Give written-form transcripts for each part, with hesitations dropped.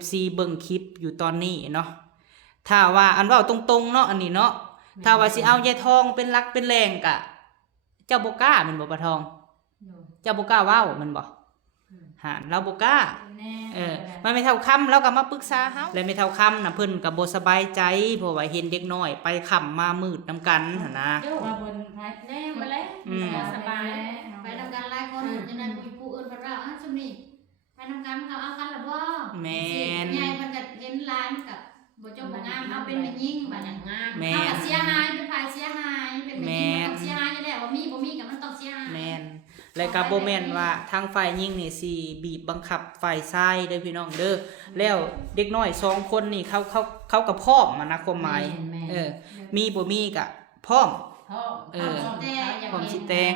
FC เบิ่งคลิปอยู่ตอนนี้เนาะถ้าว่าอันเว้าตรงๆเนาะอันนี้เนาะถ้าว่าสิเอายายทองเป็นรักเป็นแรงกะเจ้าบ่กล้าแม่นบ่ปะทองเจ้าบ่กล้าเว้าแม่นบ่หาเราบ่กล้ามันไม่เท่าคำแล้วก็มาปรึกษาเฮาและไม่เท่าคำน่ะเพิ่นก็บ่สบายใจเพราะว่าเห็นเด็กน้อยไปค่ำมามืดนํกันหั่นนะมาบนไผแน่มาแล้วสบายไปทำการหลายคนจังนั้นผู้อื่นเพิ่นว่าซุมนี้ไปทำการเขาเอากันล่ะบ่แม่นใหญ่มันก็เห็นหลายมันก็บ่จบบ่งามเอาเป็นแม่ยิ่งบัดนั้นงามเอาก็เสียหายเป็นฝ่ายเสียหายเป็นแม่ยิ่งมันต้องเสียหายอยู่แล้วว่ามีบ่มีก็มันต้องเสียหายแม่นและก็บ่แม่นว่าทางฝ่ายหญิงนี่สิบีบบังคับฝ่ายชายเด้อพี่น้องเด้อแล้วเด็กน้อย2คนนี่เขาก็พร้อมนะความหมายมีบ่มีก็พร้อมพร้อมสิแต่ง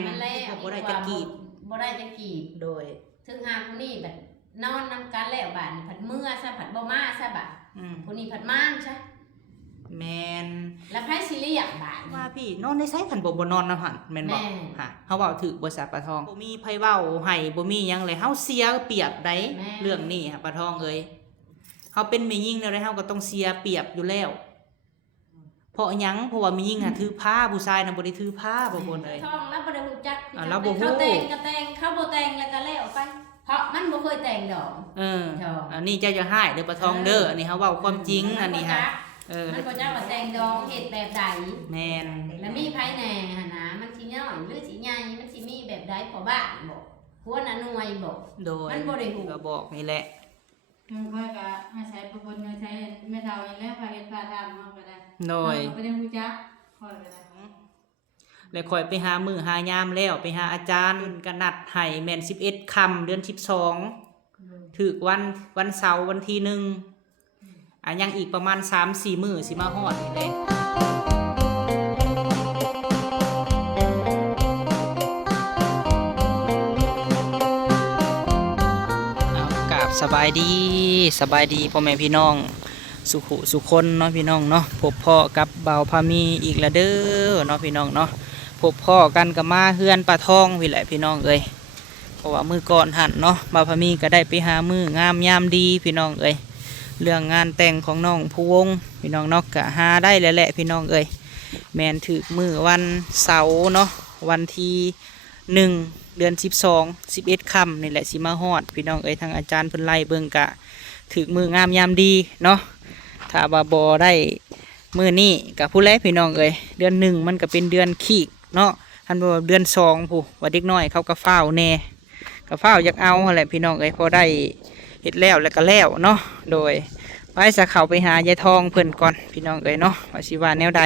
บ่ได้จะกีบโดยถึงหาผู้นี้แบบนอนนำกันแล้วบาดนี่ผัดเมื่อซะผัดบ่มาซะบาดผู้นี้ผัดม่านซะแม่นแล้วไผสิเรียกบาดว่าพี่นอนในไสคันบ่นอนนำหั่นแม่นบ่ฮะเฮาเว้าถูกบ่ซะปะทองบ่มีไผเว้าให้บ่มีหยังเลยเฮาเสียเปรียบได้เรื่องนี้ฮะปะทองเอ้ยเฮาเป็นแม่หญิงแล้วเฮาก็ต้องเสียเปรียบอยู่แล้วเพราะหยังเพราะว่าแม่หญิงน่ะถือผ้าผู้ชายน่ะบ่ได้ถือผ้าบ่บ่เลยทองแล้วบ่ได้ฮู้จักเราบ่ฮู้เขาแต่งก็แต่งเขาบ่แต่งแล้วก็แล้วไปเพราะมันบ่เคยแต่งดอกอันนี้เจ้าจะให้เด้อปะทองเด้ออันนี้เฮาเว้าความจริงอันนี้ฮะมันบ่จักว่าแต่งดอกเฮ็ดแบบใดแม่นแล้วมีไผแน่หั่นนะมันสิน้อยหรือสิใหญ่มันสิมีแบบใดพอบ้านบ่หัวหน้าหน่วยบ่โดยมันบ่ได้ฮู้ก็บอกนี่แหละมันค่อยก็อาศัยผู้คนใช้แม่เฒ่าเองแล้วพาเฮ็ดพาทำเฮาก็ได้โดยบ่ได้ฮู้จักค่อยก็ได้แล้วค่อยไปหามื้อหายามแล้วไปหาอาจารย์ก็นัดให้แม่น11ค่ำเดือน12ถึกวันเสาร์วันที่1ยังอีกประมาณ 3-4 มื้อสิมาฮอดนี่แหละสบายดีพ่อแม่พี่น้องสุคนเนาะพี่น้องเนาะพบพ่อกับเบาพามีอีกแล้วเด้อเนาะพี่น้องเนาะพบพ่อกันกับมาเฮือนปลาทองพี่แหละพี่น้องเอ้ยเพราะว่ามือก่อนหันเนาะเบาพามีก็ได้ไปหามืองามยามดีพี่น้องเอ้ยเรื่องงานแต่งของน้องผู้วงพี่น้องเนาะก็หาได้แล้วแหละพี่น้องเอ้ยแมนถือมือวันเสาร์เนาะวันที่1 เดือน11 ค่ำนี่แหละสิมาฮอดพี่น้องเอ้ยทางอาจารย์เพิ่นไล่เบิ่งกะถือมืองามยามดีเนาะถ้าว่าบ่ได้มือนี้กับผู้แลพี่น้องเอ้ยเดือน1มันก็เป็นเดือนขี้เนาะท่านบอกว่าเดือน2ผู้ว่าเด็กน้อยเขาก็ฟ้าวแน่ก็ฟ้าวอยากเอาอะไรพี่น้องเอ้ยพอได้เฮ็ดแล้วก็แล้วเนาะโดยไปสะเข้าไปหายายทองเพิ่นก่อนพี่น้องเอ้ยเนาะว่าสิว่าแนวใด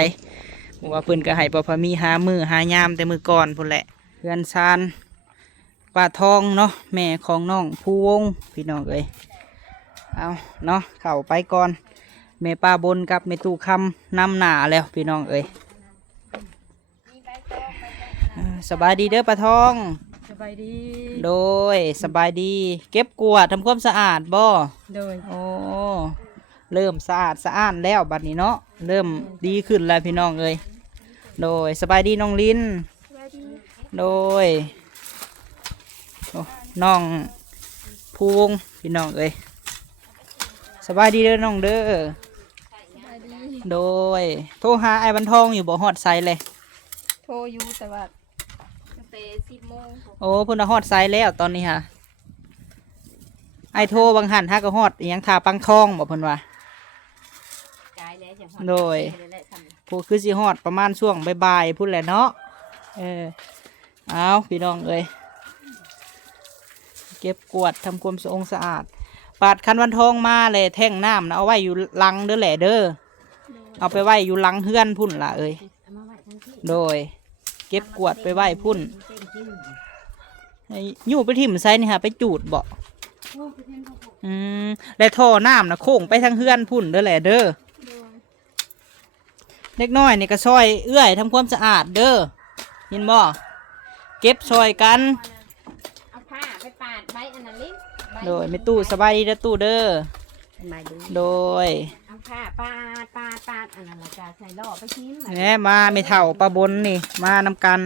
ว่าเพิ่นก็ให้บ่พอมีหามือหายามแต่มือก่อนพุ่นแหละเฮือนซานป้าทองเนาะแม่ของน้องผู้วงพี่น้องเอ้ยเอาเนาะเข้าไปก่อนแม่ป้าบนกับแม่ตู้คำนำหน้าแล้วพี่น้องเอ้ยสบายดีเด้อป้าทองสบายดีโดยสบายดีเก็บกวาดทำความสะอาดบ่โดยโอ้เริ่มสะอาดสะอ้านแล้วบัดนี้เนาะเริ่มดีขึ้นแล้วพี่น้องเอ้ยโดยสบายดีน้องลินโดยน้องภูงพี่น้องเอ้ยสบายดีเด้อน้องเด้อโดยโทรหาไอ้บันทองอยู่บ่ฮอดไซเลยโทรอยู่แต่ว่าตั้งแต่10 โมงโอ้เพิ่นฮอดไซแล้วตอนนี้ค่ะไอ้โทรบางหันฮะก็ฮอดอีหยังทาปังทองบ่เพิ่นว่าโดยผู้คือสิฮอดประมาณช่วงบ่ายๆพุ่นแหละเนาะเอาพี่น้องเอ้ยเก็บกวาดทำความสะอาดปาดคันวันทองมาเลยแท่งน้ำนะเอาไว้อยู่ลังเด้อแหละเด้อเอาไปไว้อยู่ลังเฮือนพุ่นล่ะเอ้ยโดยเก็บกวาดไปไว้พุ่นอยู่ไปถิ่มไซนี่ฮะไปจูดบ่แล้วท่อน้ำนะโค้งไปทางเฮือนพุ่นเด้อแหละเด้อเล็กน้อยนี่ก็ซอยเอื้อยทำความสะอาดเด้อเห็นบ่เก็บซอยกันไปปาดใบอันนั้นลิโดยไม่ตู้สบายดีเด้อตู้เด้อโดยเอาผ้าปาดอันนั้นจะใส่ล่อไปชิ้นเนี่ยมาไม่เท่าปลาบนนี่มานำกัน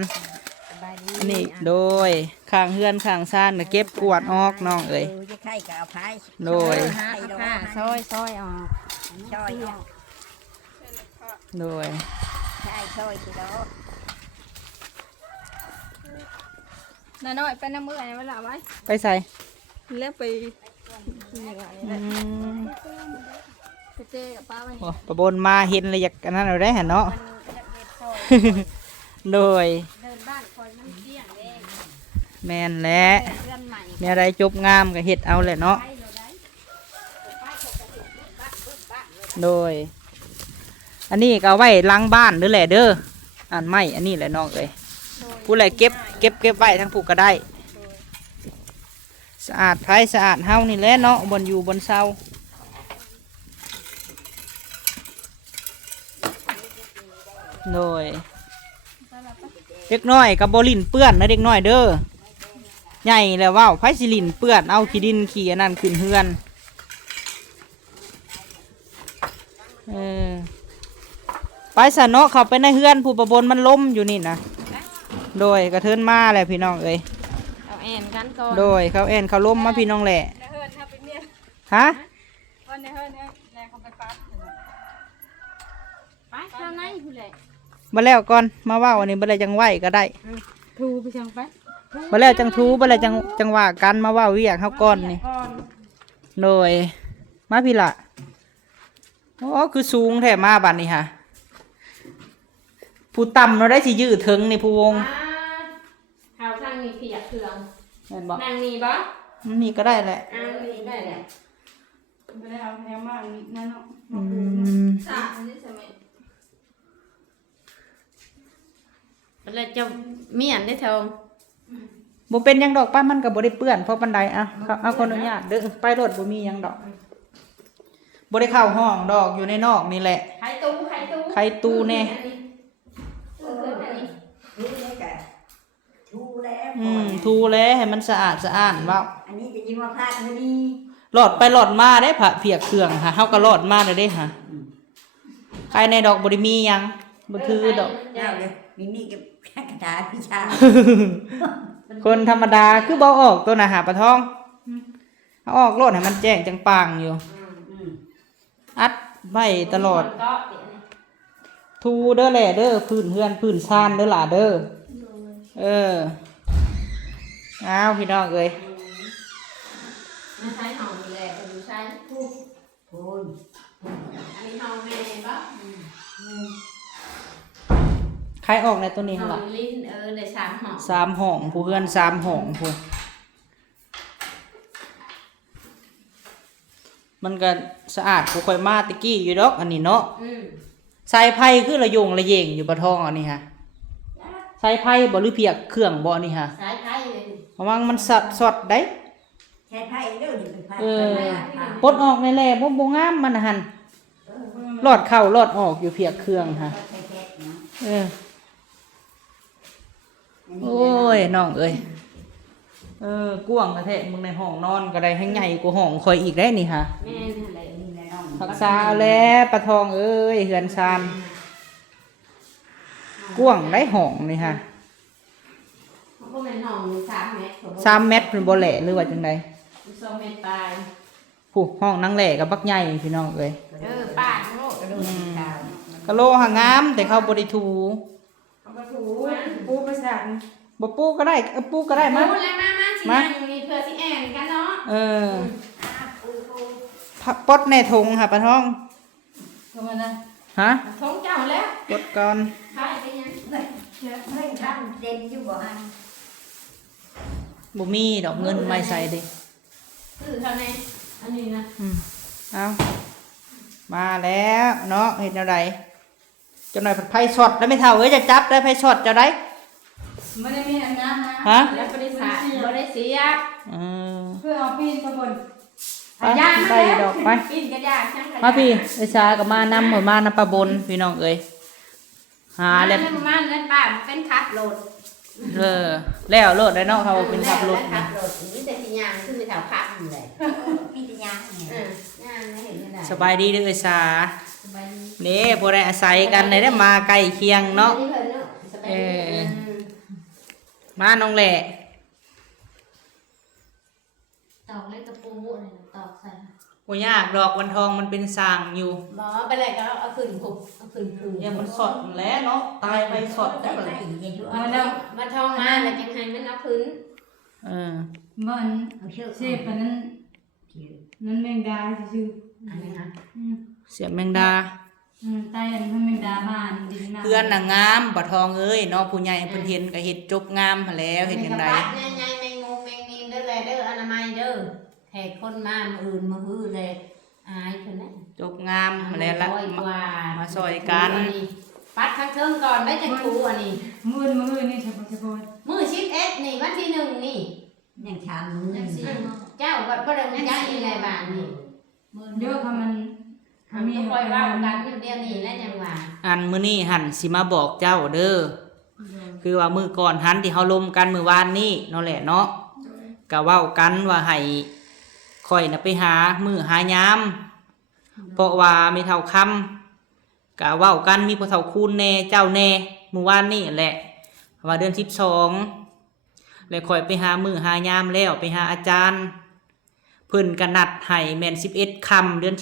นี่โดยข้างเฮือนข้างซ่านเก็บกวาดออกน้องเอ้ยโดยผ้าใ ซอยออกซอยออก โดย ใช่ซอยสิดอก น้าน้อยไปน้ำมือไหนเวลาไว้ ไปใส่ แล้วไปกินอย่างไร อื นะ ม ไปเจอกับป้าไว้ โอ้ประบนมาเห็นเลยอยากอันนั้นเอาได้เห็นเนาะ มันจะเฮ็ดซอย โดย เดินบ้านคอยมันเที่ยงเด้ แม่นและ เพื่อนใหม่ เนี่ยอะไรจบงามก็เฮ็ดเอาแหละเนาะ ไปเราได้ไปเขาจะเฮ็ดบ้านเลย โดย อันนี้ก็เอาไว้ล้างบ้านเด้อแหละเด้ออันไม่อันนี้แหละน้องเอ้ยผู้ใดเก็บไว้ทั้งผู้ก็ได้ สะอาดไผสะอาดเฮานี่แหละเนาะบนอยู่บนเซาโดยเด็กน้อยกับบ่ลิ้นเปื้อนนะเด็กน้อยเด้อใหญ่แล้วเว้าไผสิลิ้นเปื้อนเอาขี้ดินขี้อันนั้นขึ้นเฮือนไปสะเนาะเข้าไปในเฮือนผู้ประบนมันล้มอยู่นี่นะโดยกระเทินมาแหละพี่น้องเอ้ย เอาแอนกันก่อน โดยเขาเขาล้มมาพี่น้องแหละ ในเฮิร์นถ้าเป็นเมีย ฮะ วันในเฮิร์นเนี่ยแรงเขาไปปั๊บ ไปข้างในผู้ใด มาแล้วก่อนมาว่าวันนี้บ่ได้จังไหวก็ได้ ทูไปจังไป บ่แล้วจังทูบ่แล้วจังว่ากันมาว่าเวียกเฮาก่อนนี่ ก่อน โดยมาพี่ละโอ้คือสูงแท้มาบัดนี้ค่ะผู้ต่ำเราได้สิยืดถึงนี่ผู้วง เขาทางนี้เปียกเครื่อง แม่นบ่ นางนี่บ่ นี่ก็ได้แหละ นี่ได้แหละ ไปได้เอาแนวมากนั่นเนาะ อืม สาอันนี้สมัย แล้วจะเมียนได้ทอง บ่เป็นหยังดอกป้ามันก็บ่ได้เปื้อนเพราะปานใดอ่ะเอาคนอนุญาตเด้อไปรถบ่มีหยังดอกบ่ได้เข้าห้องดอกอยู่ในนอกนี่แหละ ไข่ตู้ ไข่ตู้แน่ ทูแล้ว ทูแล้วให้มันสะอาดสะอ้านเว้า อันนี้จะยิ้มว่าพลาดมือนี้ หลอดไปหลอดมาได้ผ่าเพียกเครื่องค่ะเฮาก็หลอดมาเลยได้ค่ะใครในดอกบ่ได้มีหยังบ่ถือดอก เจ้าเลยมินี่กับกระดาษพิชา คนธรรมดาคือบ่ออกตัวน่ะหาปลาทองเอาออกโลดให้มันแจ้งจังปางอยู่อัดไว้ตลอดทูเด้อแหละเด้อพื้นเฮือนพื้นชานเด้อหล่ะเด้ออ้าวพี่น้องเอ้ย มาใช้ห้องนี่แหละดูใช้ผู้ พูน อันนี้ห้องแม่บ่ ใครออกในตัวนี้ ห้ หั่น อ ล่ะ งลิ้นได้3ห้อง 3ห้องผู้เฮือน3ห้องผู้มันก็สะอาดผู้ค่อยมาตะกี้อยู่ดอกอันนี้เนาะสายไผ่คือระยงระเยงอยู่ปะทองอันนี้ฮะสายไผ่บ่หรือเพียกเครื่องบ่อันนี้ฮะ สายไพ่เลย ระวังมันสอดได้ แค่ไพ่เด้อนี่เป็นไพ่ ปลดออกในแหล่บ่งามมันน่ะหั่นรอดเข้ารอดออกอยู่เพียกเครื่องฮะโอ้ยน้องเอ้ยกว้างกระแทกมึงในห้องนอนก็ได้ให้ใหญ่กว่าห้องคอยอีกได้นี่ฮะ แม่นั่นแหละ นี่แหละน้อง รักษาเอาแล้วปะทองเอ้ยเฮือนซานกว้างได้ห้องนี่ฮะ มันก็เป็นห้อง3 เมตร 3 เมตรเป็นบ่แหล่หรือว่าจังได 2 เมตรปลาย ผู้ห้องนั่งแหล่กับบักใหญ่พี่น้องเอ้ย ป้าทั้งโลกกระโดดดาว กะโลหางามแต่เขาบ่ได้ถู เอาไปถูมัน ปูไปสั่ง บ่ปูก็ได้ปูก็ได้ มา มา แล้วมาสินั่งนี่เพื่อสิแอนกันเนาะ ปดในถุงค่ะปลาทอง ทำไมนะ ฮะ ทงเจ้าแล้ว ปดก่อน ใช่เป็นยัง ไม่ทำเต็มอยู่บ่อัน บ่มีดอกเงินไม่ใส่ดิ คือเท่านี้อันนี้นะ เอามาแล้วเนาะเห็นอะไรจังหน่อยไพ่ช็อตแล้วไม่เท่าเอ้ยจะจับได้ไพ่ช็อตจะได้ ไม่ได้มีอันนั้นนะ ฮะ แล้วบริษัทบริษัท เพื่อเอาปีนกระบน ไปได้ดอกไป กินกระยาช่างกระยา มาพี่ไอชากับมานำหมดมานำปลาบนพี่น้องเอ้ยหาแล้ว มันเล่นป้าเป็นขับรถ แล้วโลดได้เนาะเขาเป็นขับรถ ขั นะ บรถนี่แต่สิยางขึ้นไปแถวขับอยู่เลย พี่จะยางเนี่ย ยางไม่เห็นไม่ได้ สบายดีเด้อไอชา สบายดี นี่พอได้อาศัยกันได้มาใกล้เคียงเนาะ สบายดี มาน้องแหละ ตอกเล็กกระปูอะไรตอกใส่ บ่ยากดอกวันทองมันเป็นสร้างอยู่ บ่ไปเลยก็เอาขึ้นผูกเอาขึ้นผูก อย่ามันสดแล้วเนาะตายไปสดได้ ได้ บ่ ไหม ล่ะ อย่าดู มาแล้วมาทองมาแล้วจังให้มันเอาขึ้น มัน เอาเชือก เสพอันนั้นนั้นแมงดาซื่อ อันนี้นะ เสียบแมงดา ใต้อันนั้นแมงดามาอันดินมา เพื่อนน่ะงามบ่ทองเอ้ยเนาะผู้ใหญ่เพิ่นเห็นก็เฮ็ดจบงามหั้นแล้วเฮ็ดจังได๋ แม่งกระปัดใหญ่ๆแมงงูแมงนีเด้อแลเด้ออนามัยเด้อแขกคนมามื้ออื่นมาฮื้อเลยอายเพิ่นนะ จบงามหั้นแล้วละ มาซอยกัน ปัดข้างเทิงก่อนไม่จังถูอันนี้ มือนี่เฉพาะ มื้อ11นี่วันที่1นี่ ยังชามมือ จังซี่เนาะ เจ้าบ่ได้รู้จักอีไงบ้านนี่ เยอะค่ะมัน มีคอยเว้ากันอยู่เดียวนี้แล้วจังว่า อันมื้อนี้หั่นสิมาบอกเจ้าเด้อคือว่ามื้อก่อนหันที่เฮาลมกันมื้อวานนี้เนาะแหละเนาะก็เว้ากันว่าให้ข่อยน่ะไปหามื้อหายามเพราะว่ามีเท่าคำก็เว้ากันมีผู้เฒ่าคูณแน่เจ้าแน่มื้อวานนี้แหละว่าเดือน12แล้วข่อยไปหามื้อหายามแล้วไปหาอาจารย์เพิ่นก็นัดให้แม่น11ค่ำเดือน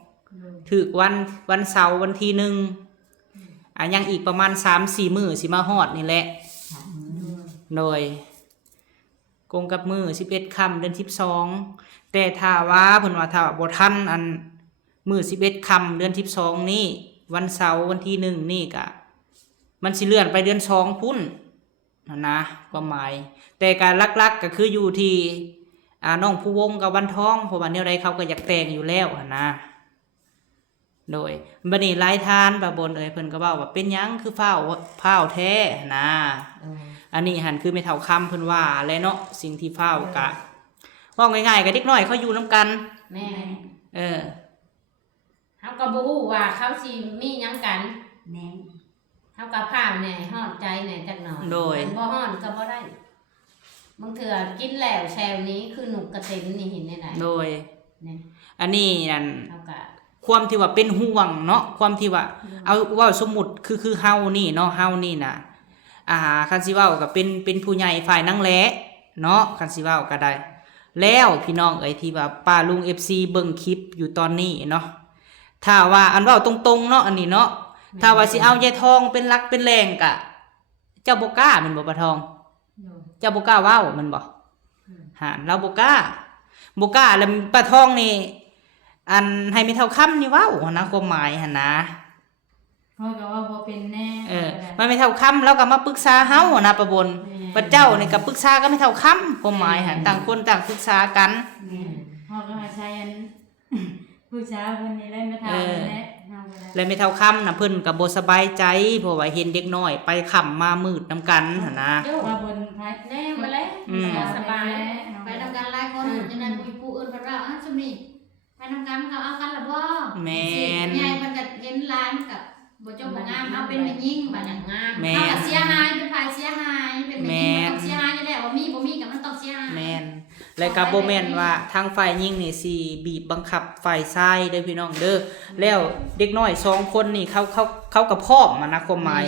12ถึกวันเสาร์วันที่1ยังอีกประมาณ 3-4 มื้อสิมาฮอดนี่แหละโดยกงกับมื้อ11ค่ำเดือน12แต่ถ้าว่าเพิ่นว่าถ้าบ่ทันอันมื้อ11ค่ำเดือน12นี้วันเสาร์วันที่1นี่ก็มันสิเลื่อนไปเดือน2พุ่นนะความหมายแต่การลักๆก็คืออยู่ที่น้องผู้วงกับวันทองเพราะว่าแนวใดเขาก็อยากแต่งอยู่แล้วนะโดยบัดนี้หลายทานบาบนเอ้ยเพิ่นก็เว้าว่าเป็นหยังคือฟ้าวแท้นะอันนี้หันคือแม่เฒ่าคำเพิ่นว่าแลเนาะสิ่งที่ฟ้าวกะว่าง่ายๆก็เด็กน้อยเขาอยู่นํกัน แม่ เ เฮาก็บ่ฮู้ว่าเขาสิมีหยังกัน แม่ เฮาก็พามแหน่ฮอดใจแหน่จักหน่อย โดย มันบ่ฮ้อนก็บ่ได้บางเทื่อกินแล้วแซวนี้คือหนุกกระเต็นนี่เห็นได้ไหน โดย นี่ อันนี้นั่น เฮาก็ ความที่ว่าเป็นห่วงเนาะความที่ว่าเอาเว้าสมมุติคือเฮานี่เนาะเฮานี่น่ะคันสิเว้าก็เป็นผู้ใหญ่ฝ่ายนางแลเนาะคันสิเว้าก็ได้ แล้วพี่น้องเอ้ยที่ว่าป้าลุง FC เบิ่งคลิปอยู่ตอนนี้เนาะถ้าว่าอันเว้าตรงๆเนาะอันนี้เนาะถ้าว่าสิเอายายทองเป็นรักเป็นแรงกะเจ้าบ่กล้าแม่นบ่ป้าทอง เจ้าบ่กล้าเว้าแมันบ่เราบ่กล้าแล้วป้าทองนี่อันให้ไม่เท่าค่ำนี่เว้านะความหมายหั่นนะ เพราะก็ว่าบ่เป็นแน่ มันไม่เท่าค่ำแล้วก็มาปรึกษาเฮานะป้าบนป้าเจ้านี่ก็ปรึกษาก็ไม่เท่าค่ำความหมายหั่นต่างคนต่างปรึกษากัน เพราะก็ให้ใช้อันผู้ชายคนนี้ได้ไม่ทำแน่ แล้วไม่เท่าค่ำนะเพิ่นก็บ่สบายใจเพราะว่าเห็นเด็กน้อยไปค่ำมามืดนํกันหั่นนะ ว่าบนไทย แน่มาแล้วสบาย ไปทำการหลายคนจังนั้นผู้อื่นเพิ่นว่าซุมนี้ไปทำการเขาเอากันล่ะบ่ แม่น ใหญ่เพิ่นก็เห็นหลายมันก็บ่จบบ่งามเอาเป็นแม่ยิงบัดนั้น งาม แม่ เอา น ก็เสียหายเป็นฝ่ายเสียหายเป็นแม่ยิงมันต้องเสียหายอยู่แล้วว่ามีบ่มีก็มันต้องเสียหาย แม่นและก็บ่แม่นว่าทางฝ่ายหญิงนี่สิบีบบังคับฝ่ายชายเด้อพี่น้องเด้อแล้วเด็กน้อย2คนนี่เขาก็พร้อมนะความหมาย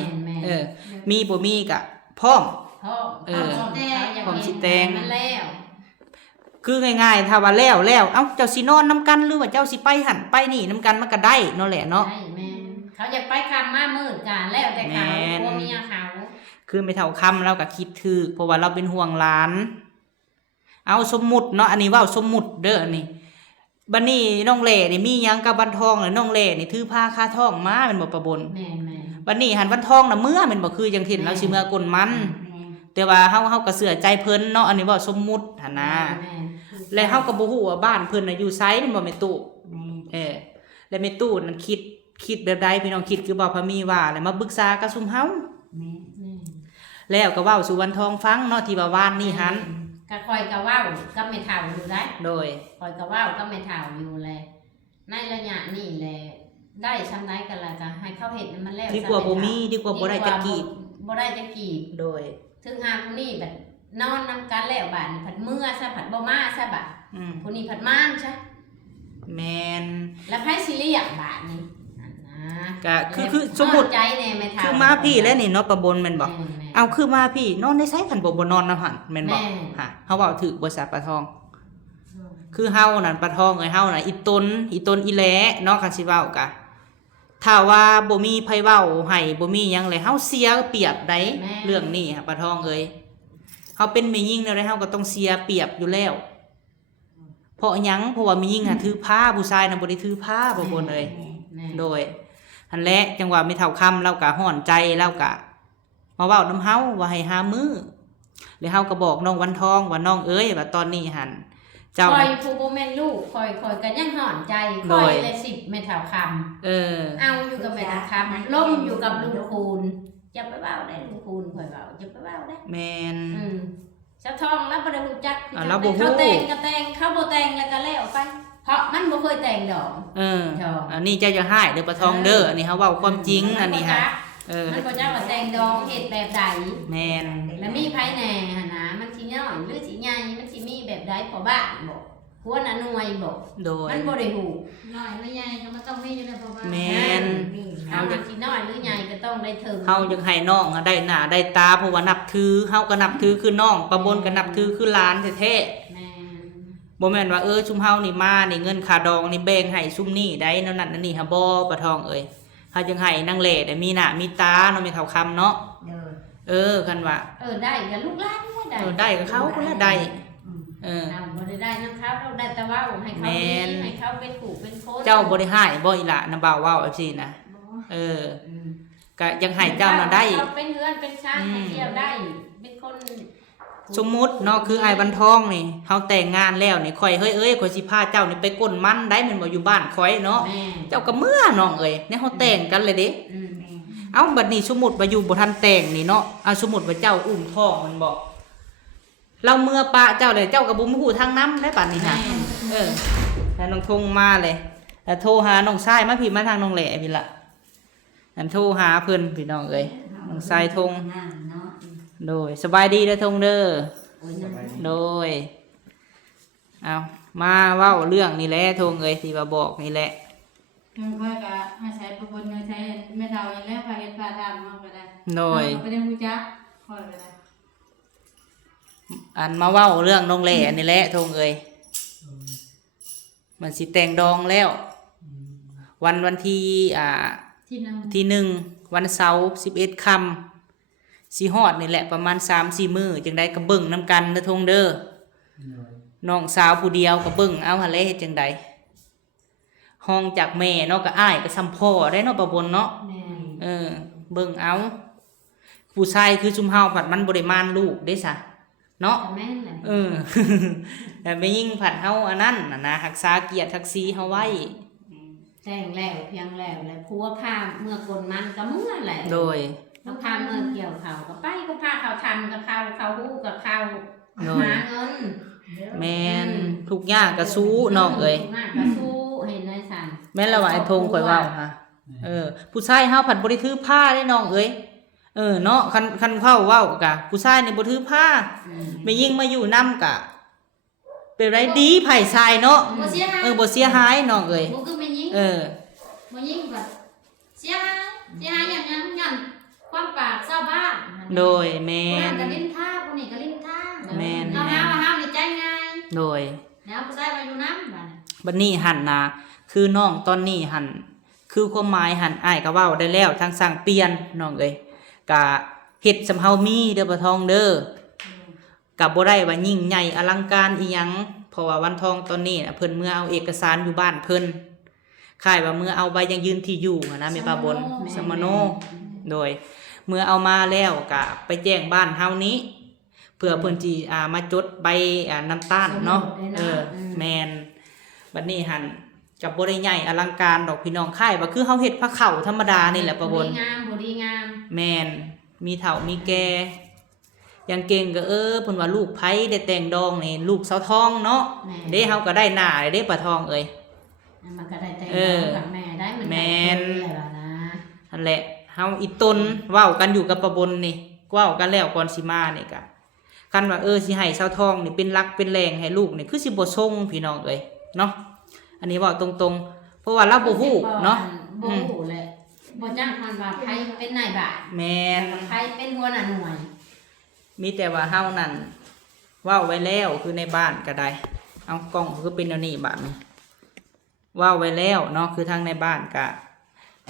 มีบ่มีก็พร้อม พ่อ ของสิแต่ง มันแล้ว คือง่ายๆถ้าว่าแล้วเอ้าเจ้าสินอนนํกันหรือว่าเจ้าสิไปหั่นไปนี่นํกันมันก็ได้เนาะแหละเนาะ ใช่แม่เขาอยากไปคำมามืดกันแล้วแต่เขาพวกเมียเขา คือไม่เท่าคำเราก็คิดถึกเพราะว่าเราเป็นห่วงหลานเอาสมมุติเนาะอันนี้เว้าสมมุติเด้ออันนี้บัดนี้น้องเล่นี่มีหยังกับวันทองน่ะน้องเล่นี่ถือผ้าคาท้องมาแม่นบ่ประบน แม่แม่ บัดนี้หันวันทองน่ะเมื่อแม่นบ่คือจังเห็นเราสิเมื่อกลมัน แต่ว่าเฮาก็เชื่อใจเพิ่นเนาะอันนี้เว้าสมมุติหั่นนะและเฮาก็บ่ฮู้ว่าบ้านเพิ่นน่ะอยู่ไสแม่นบ่แม่ตู้และแม่ตู้นั่นคิดแบบใดพี่น้องคิดคือบ่พามีว่าแล้วมาปรึกษากับซุมเฮาแล้วก็เว้าสู่วันทองฟังเนาะที่ว่าวานนี่หัน ก็คอยกะว่าวก็ไม่เท่าอยู่ได้ โดย คอยกะว่าวก็ไม่เท่าอยู่เลยในระยะนี้แหละได้ชั้นไหนกันละก็ให้เขาเห็นมันแล้ว ดีกว่าบ่มีดีกว่าบ่ได้จักกีบ บ่ได้จักกีบ โดย ถึงหาผู้นี้แบบนอนนำกันแล้วบาดนี่ผัดเมื่อซะผัดบ่มาซะบาด ผู้นี้ผัดม่านซะ แม่น แล้วไผสิเรียกบาดนี่นะ ก็คือสมมุติ ใจแน่ไม่เท่า คือมาพี่แล้วนี่เนาะประบนแม่นบ่เอาคือมาพี่นอนได้ไสคันบ่นอนนำหั่นแม่นบ่ฮะเฮาเว้าถูกบ่ซะปลาทอง คือเฮานั่นปลาทองเอ้ยเฮาน่ะอีตนอีแหลเนาะคันสิเว้ากะถ้าว่าบ่มีไผเว้าให้บ่มีหยังเลยเฮาเสียเปรียบได้เรื่องนี้ฮะปลาทองเอ้ยเฮาเป็นแม่หญิงแล้วเฮาก็ต้องเสียเปรียบอยู่แล้วเพราะหยังเพราะว่าแม่หญิงน่ะถือผ้าผู้ชายน่ะบ่ได้ถือผ้าบ่บนเอ้ย แม่ โดยอันแหละจังหวะไม่เท่าค่ำเรากะห่อนใจเรากะมาเว้าน้ำเฮาว่าให้หามือแล้วเฮาก็บอกน้องวันทองว่าน้องเอ้ยว่าตอนนี้หันเจ้า คอย น่ะ ผู้บ่แม่นลูกคอยก็ยังห่อนใจคอยเลย10แม่เฒ่าคำ เออ เอาอยู่กับแม่เฒ่าคำล่มอยู่กับลุงคูณจะไปเว้าได้ลุงคูณคอยเว้าจะไปเว้าได้ แมน สะท้องแล้วบ่ได้รู้จัก เราบ่ฮู้ เขาแต่งก็แต่งเขาบ่แต่งแล้วก็แล้วไปเพราะมันบ่เคยแต่งดอก เออ เจ้า อันนี้เจ้าจะให้เด้อปลาทองเด้ออันนี้เฮาเว้าความจริงอันนี้ฮะเออ มันบ่จักว่าแต่งดอกเฮ็ดแบบใด แมน แล้วมีไผแหน่หั่นนะมันสิน้อยหรือสิใหญ่มันสิมีแบบใดพอบ้านบ่ควรอหน่วยบ่ โดย มันบ่ได้ฮู้ น้อยหรือใหญ่ก็มันต้องมีอยู่แล้วเพราะว่า แมน เอาจักสิน้อยหรือใหญ่ก็ต้องได้ถึง เฮายังให้น้องอะได้หน้าได้ตาเพราะว่านับถือเฮาก็นับถือคือน้องปะบนก็นับถือคือหลานแท้ๆ แม่น บ่แม่นว่าชุมเฮานี่มานี่เงินค่าดองนี่แบ่งให้ซุมนี่ได้นั่นนั่นนี่ฮะบ่ปะทองเอ้ยเฮาจึงให้นางแหล่ได้มีหน้ามีตาเนาะมีเท่าคำเนาะคันว่า ได้กับลูกหลานบ่ได้ ได้กับเขาคนละได้เออ เราบ่ได้นำเขาเราได้แต่ว่าให้เขา แม่น ให้เขาเป็นผู้เป็นคน เจ้าบ่ได้ให้บ่อีหละนำบ่าวเว้าจังซี่นะเออก็ยังให้เจ้าน่ะได้ เขาเป็นเฮือนเป็นชาติให้เที่ยวได้เป็นคน สมมุติเนาะคืออ้ายบันทองนี่เฮาแต่งงานแล้วนี่ข่อยข่อยสิพาเจ้านี่ไปก้นมันได้แม่นบ่อยู่บ้านข่อยเนาะ แม่ เจ้าก็เมื่อน้องเอ้ยเนี่ยเฮาแต่งกันเลยเด้ อืม เอาบัดนี้สมมุติว่าอยู่บ่ทันแต่งนี่เนาะเอาสมมุติว่าเจ้าอุ้มท้องมันบอกเราเมื่อปะเจ้าเลยเจ้าก็บ่ฮู้ทางนำได้บัดนี้ แม่ ค่ะแล้วน้องทงมาเลยแล้วโทรหาน้องชายมาพี่มาทางน้องแหล่พี่ล่ะอันโทรหาเพิ่นพี่น้องเอ้ยน้องชายทงโดยสบายดีเด้อทงเด้อโดยเอามาเว้าเรื่องนี่แหละทงเอ้ยที่ว่าบอกนี่แหละ มันค่อยก็อาศัยประบนใช้ไม่เท่าอย่างแล้วพาเฮ็ดพาทำเฮาก็ได้ โดย เฮาก็บ่ได้รู้จักค่อยก็ได้ อันมาเว้าเรื่องน้องแหล่นี่แหละทงเอ้ยมันสิแต่งดองแล้ว วันที่ที่หนึ่งวันเสาร์11 ค่ำสิฮอดนี่แหละประมาณ 3-4 มื้อจังได๋ก็เบิ่งนํกันเด้อทงเด้อน้องสาวผู้เดียวก็เบิ่งเอาหั่นแหละเฮ็ดจังได๋ห้องจากแม่เนาะก็อ้ายก็ซ้ำพ่อได้เนาะประบนเนาะ แม่ เบิ่งเอาผู้ชายคือชุมเฮาผัดมันบ่ได้มานลูกเด้ซะเนาะ แม่นแหละ แต่ไม่ยิ่งผัดเฮาอันนั้นน่ะนะรักษาเกียรติศักดิ์ศรีเฮาไว้ แต่งแล้วเพียงแล้วแล้วผัวพาเมื่อกนมันก็เมื่อแหละ โดย เขาพาเมื่อเกี่ยวเขาก็ไปก็พาเขาทำกับเขาฮู้กับเขา โดย หาเงิน แม่นทุกอย่างก็สู้น้องเอ้ย มากก็สู้เห็นในสัน แม่นละว่าไอ้ทงข่อยเว้าฮะผู้ชายเฮาผัดบ่ได้ถือผ้าได้น้องเอ้ยเนาะคันเข้าเว้ากะผู้ชายนี่บ่ถือผ้าไม่ยิ่งมาอยู่นำกะเป็นไรดีไผชายเนาะ บ่เสียหาย บ่เสียหายน้องเอ้ย บ่คือแม่นยิง บ่ยิงก็เสียหายอย่างนั้นยันความปากชาวบ้าน โดยแม่ คนนั้น น ก็ลิ้นท่าคนนี้ก็ลิ้นท่า แม่น เอาหาว่าห้ามนี่ใจง่าย โดย แล้วผู้ชายมาอยู่นำบัดนี้ บัดนี้หันนะคือน้องตอนนี้หันคือความหมายหันอ้ายก็เว้าได้แล้วทางสั่งเปลี่ยนน้องเอ้ยกะเฮ็ดสำเฮามีเด้อบ่ทองเด้อก็บ่ได้ว่ายิ่งใหญ่อลังการอีหยังเพราะว่าวันทองตอนนี้น่ะเพิ่นเมื่อเอาเอกสารอยู่บ้านเพิ่นค่ายว่าเมื่อเอาใบยังยืนที่อยู่หั้นนะแม่ป้าบนสมโนโดย เมื่อเอามาแล้วก็ไปแจ้งบ้านเฮานี้ เพื่อเพิ่นสิมาจดใบน้ำตาลเนาะแม่นบัดนี้หันกับบ่ได้ใหญ่อลังการดอกพี่น้องค่ายว่าคือเฮาเฮ็ดผ้าเข้าธรรมดานี่แหละป้าบน บ่ดีงาม แม่นมีเฒ่ามีแก่ยังเก่งก็เพิ่นว่าลูกไผได้แต่งดองนี่ลูกเสาทองเนาะเด้เฮาก็ได้หน้าเด้ป้าทองเอ้ย มันก็ได้แต่งกับแม่ได้มัน แม่น ได้นะ นั่นแหละเฮาอีตนเว้ากันอยู่กับป้าบนนี่เว้ากันแล้วก่อนสิมานี่ก็คันว่าสิให้เสาทองนี่เป็นรักเป็นแรงให้ลูกนี่คือสิบ่ทรงพี่น้องเอ้ยเนาะอันนี้เว้าตรงๆเพราะว่าเราบ่ฮู้เนาะ บ่ฮู้แหละบ่จักมันว่าใครเป็นนายบ้าน แม่น ใครเป็นหัวหน้าหน่วย มีแต่ว่าเฮานั่นเว้าไว้แล้วคือในบ้านก็ได้ เอากล้องคือเป็นอันนี้บัดนี้ว่าไว้แล้วเนาะคือทางในบ้านกะ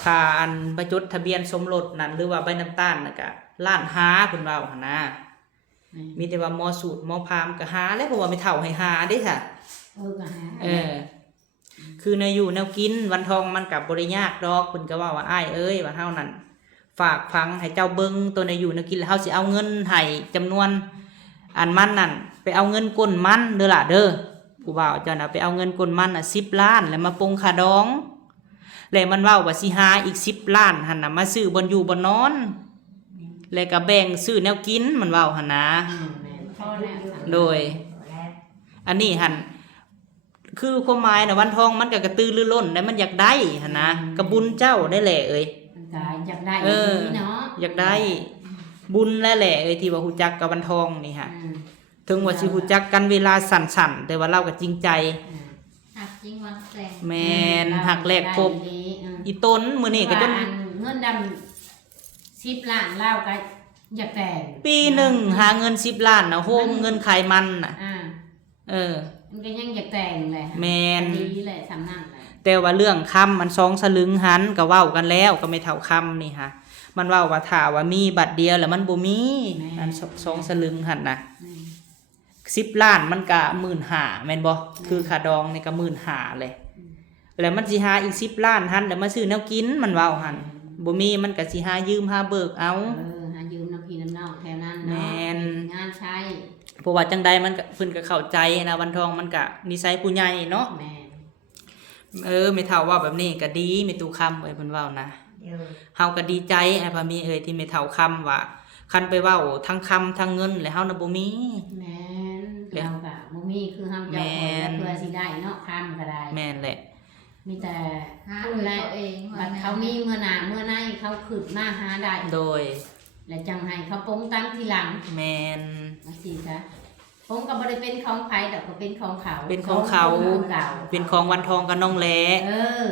ค่าอันไปจดทะเบียนสมรสนั่นหรือว่าใบน้ำตาลน่ะกะล้านหาเพิ่นเว้าหั่นนะมีแต่ว่าหมอสูตรหมอพราหมณ์ก็หาแล้วเพราะว่าไม่เฒ่าให้หาเด้ค่ะ ก็หา คือในอยู่แนวกินวันทองมันกับบริยากดอกเพิ่นก็ว่าอ้ายเอ้ยว่าเฮานั่นฝากฟังให้เจ้าเบิ่งตัวในอยู่แนวกินแล้วเฮาสิเอาเงินให้จำนวนอันมันนั่นไปเอาเงินก้นมันเด้อล่ะเด้อผู้บ่าวเจ้าน่ะไปเอาเงินก้นมันน่ะ10 ล้านแล้วมาปรุงค่าดองแล้วมันเว้าว่าสิหาอีก10 ล้านหั่นน่ะมาซื้อบนอยู่บนนอนแล้วก็แบ่งซื้อแนวกินมันเว้าหั่นนะ พอแล้ว โดยอันนี้หั่นคือความหมายนะวันทองมันก็กระตือรือร้นได้มันอยากได้หั่นนะกระบุญเจ้าได้แหละเอ้ย ก็อยากได้ เออ เนาะ อยากได้บุญแล้วแหละเอ้ยที่ว่าฮู้จักกับวันทองนี่ฮะถึงว่าสิฮู้จักกันเวลาสั่นๆแต่ว่าเราก็จริงใจ หักจริงวางแสง แม่นหักแลกครบอีต้นมื้อนี้ก็จน เงินดำ10 ล้านเล่าก็อยากแต่ง ปีหนึ่งหาเงิน10 ล้านน่ะโฮมเงินขายมันน่ะมันก็ยังอยากแต่งแหละ แม่น ดีแหละสำนักแหละ แต่ว่าเรื่องคำมัน2 สลึงหันก็เว้ากันแล้วก็ไม่เท่าคำนี่ฮะมันเว้าว่าถ้าว่ามีบัตรเดียวแล้วมันบ่มีอัน2 สลึงหั่นน่ะ10 ล้านมันก็15,000แม่นบ่คือค่าดองนี่ก็15,000เลยแล้วมันสิหาอีก10 ล้านหั่นแล้วมาซื้อแนวกินมันเว้าหั่นบ่มีมันก็สิหายืมหาเบิกเอา หายืมน้ำพี่น้ำนอกแถวนั้น แม่ เนาะ น งานใช้ เพราะว่าจังใดมันก็เพิ่นก็เข้าใจนะวันทองมันก็นิสัยผู้ใหญ่เนาะ แม่ ไม่เท่าว่าแบบนี้ก็ดีไม่ตู่คำเอ้ยเพิ่นเว้านะเฮาก็ดีใจไอ้พามีเอ้ยที่ไม่เท่าคำว่าคันไปเว้าทั้งคำทั้งเงินแล้วเฮาน่ะบ่มี แม่นเราก็บ่มีคือเฮาเจ้าของเพื่อสิได้เนาะคำก็ได้ แม่นแหละ มีแต่ หา พูด เล แล้ ยว ตัวเอง บัดเขามีเมื่อหน้าเมื่อในเขาขึ้นมาหาได้ โดย และจังให้เขาปงตั้งทีหลัง แม่น จังซี่ซะปงก็บ่ได้เป็นของไผแต่ก็เป็นของเขา เป็นของเขา เก่า เป็นของวันทองกับน้องแล เออ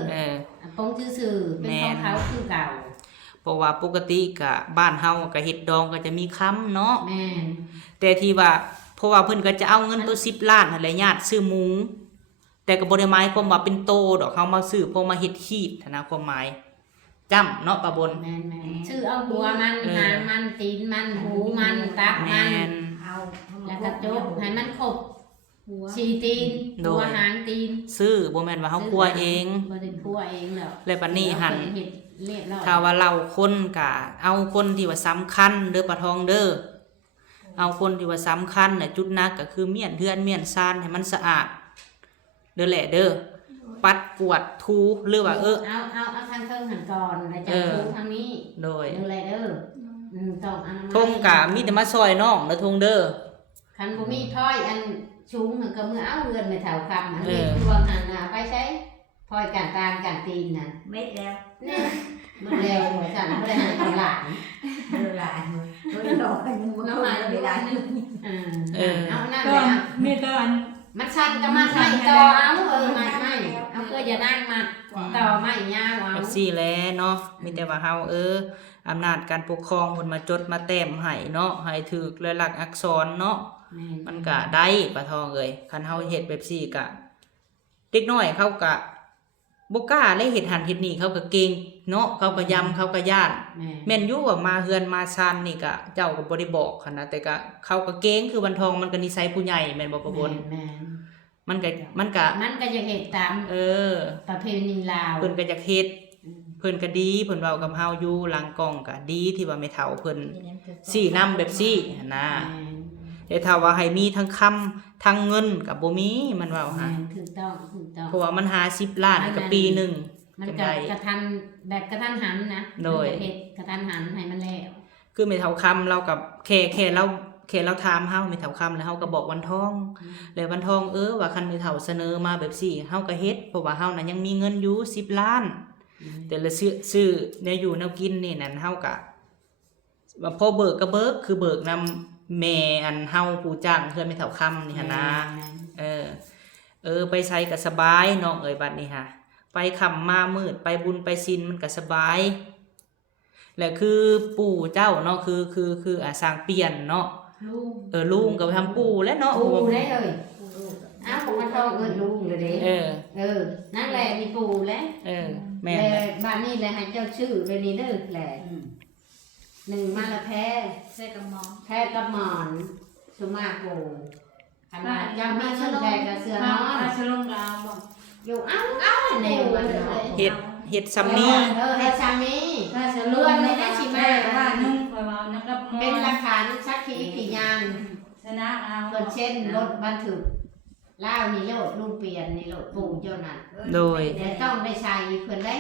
ปงซื่อๆเป็นของเขาคือเก่า เพราะว่าปกติก็บ้านเฮาก็เฮ็ดดองก็จะมีค้ำเนาะ แม่น แต่ที่ว่าเพราะว่าเพิ่นก็จะเอาเงินตัว10 ล้านนั่นแหละญาติซื้อหมูแต่ก็บ่ได้หมายความว่าเป็นโตดอกเฮามาซื้อเพราะมาเฮ็ดฮีดนะความหมายจ้ำเนาะป้าบน แม่นๆชื่อเอาหัวมันหางมันตีนมันหูมันตับ แม่ มัน น เอา แล้วก็จบให้มันครบ หัว 4ตีน โดย หัวหางตีน ซื้อบ่แม่นว่าเฮาคั่วเอง บ่ได้คั่วเองแล้ว แล้วบัดนี้หั่น เฮ็ดเรียบร้อย ถ้าว่าเราคนก็เอาคนที่ว่าสำคัญเด้อปลาทองเด้อเอาคนที่ว่าสำคัญน่ะจุดหนักก็คือเมียนเฮือนเมียนซานให้มันสะอาดเด้อแหละเด้อปัดกวาดทูหรือว่า เอาทางเทิงหันก่อนแล้วจะถูทางนี้ โดย ดูแลเด้อต้องอนามัย ทงก็มีแต่มาซอยน้องเด้อทงเด้อ คันบ่มีถ้อยอันสูงก็มือเอาเรือนไปแถวคำอัน เอ นี้ อ รวมหันน่ะไปใช้ถ้อยการตามการตีนน่ะ เม็ดแล้ว นี่มันเร็วหัวสั่นบ่ได้ให้หลาน เวลาโดนกันยังมันเวลานึง เอานั่น ก็ แหละ มีตอน มันสั่นก็มาใส่ต่อเอาไม่เอาเพื่ออย่านั่งมาต่อไม่ยาวเอา แบบซี่แลเนาะมีแต่ว่าเฮาอำนาจการปกครองเพิ่นมาจดมาแต้มให้เนาะให้ถูกลายลักษณ์อักษรเนาะมันก็ได้ปลาทองเอ้ยคันเฮาเฮ็ดแบบซี่ก็เด็กน้อยเขาก็บ่กล้าเลยเฮ็ดหันเฮ็ดนี่เขาก็เก่งเนาะเขาก็ยำเขาก็ย่านแม่นอยู่ว่ามาเฮือนมาซานนี่ก็เจ้าก็บ่ได้บอกคั่นนะแต่ก็เขาก็เก่งคือวันทองมันก็นิสัยผู้ใหญ่แม่นบ่ประบนมันก็ จะเฮ็ดตามประเพณีลาว เพิ่นก็อยากเฮ็ดเพิ่นก็ดีเพิ่นเว้ากับเฮาอยู่หลังกล้องก็ดีที่ว่าแม่เฒ่าเพิ่นซี่นำแบบซี่หั่นนะแต่ถ้าว่าให้มีทั้งคำทั้งเงินก็บ่มีมันเว้าหา ถูกต้อง เพราะว่ามันหา10 ล้านก็ปีนึง มันก็กระทันแบบกระทันหันนะ โดย เฮ็ดกระทันหันให้มันแล้ว คือแม่เฒ่าคำเรากับแค่เราถามเฮาแม่เฒ่าคำแล้วเฮาก็บอกวันทองแล้ววันทองว่าคันแม่เฒ่าเสนอมาแบบซี่เฮาก็เฮ็ดเพราะว่าเฮานั้นยังมีเงินอยู่10 ล้าน แต่ละซื้อแนวอยู่แนวกินนี่นั่นเฮาก็ว่าพอเบิกก็เบิกคือเบิกนำแม่อันเฮาผู้จ้างเพื่อนแม่เฒ่าคำนี่หั่นนะไปใช้ก็สบายน้องเอ้ยบัดนี้ค่ะไปค่ำมามืดไปบุญไปศีลมันก็สบายและคือปู่เจ้าเนาะคือสร้างเปลี่ยนเนาะลุงก็ไปทำปู่แล้วเนาะ ปูได้เลย อ้าวผมมันทองเอิ้นลุงเลยเด้ นั่นแหละนี่ปู่แหละ แม่น แต่บ้านนี้แหละให้เจ้าชื่อเดี๋ยวนี้เด้อแหละหนึ่งมาละแพ้ ใส่กับหมอน แพ้กับหมอนสุมาโกขนาดยังมีเสื้อแดงกับเสื้อนอน ถ้าชะลงกาวบ่ อยู่เอ้าแนวมันเนาะ เฮ็ดซ้ำนี้ เฮ็ดซ้ำนี้ ถ้าชะลงว่านุ่งคอยว่านะครับ เป็นหลักฐานชักขีพยาน ชนะเอา เปิดเช่นรถบรรทุกล่าวนี่โลดลุงเปลี่ยนนี่โลดปู่เจ้านั่น โดย แต่ต้องได้ใช้เพิ่นได้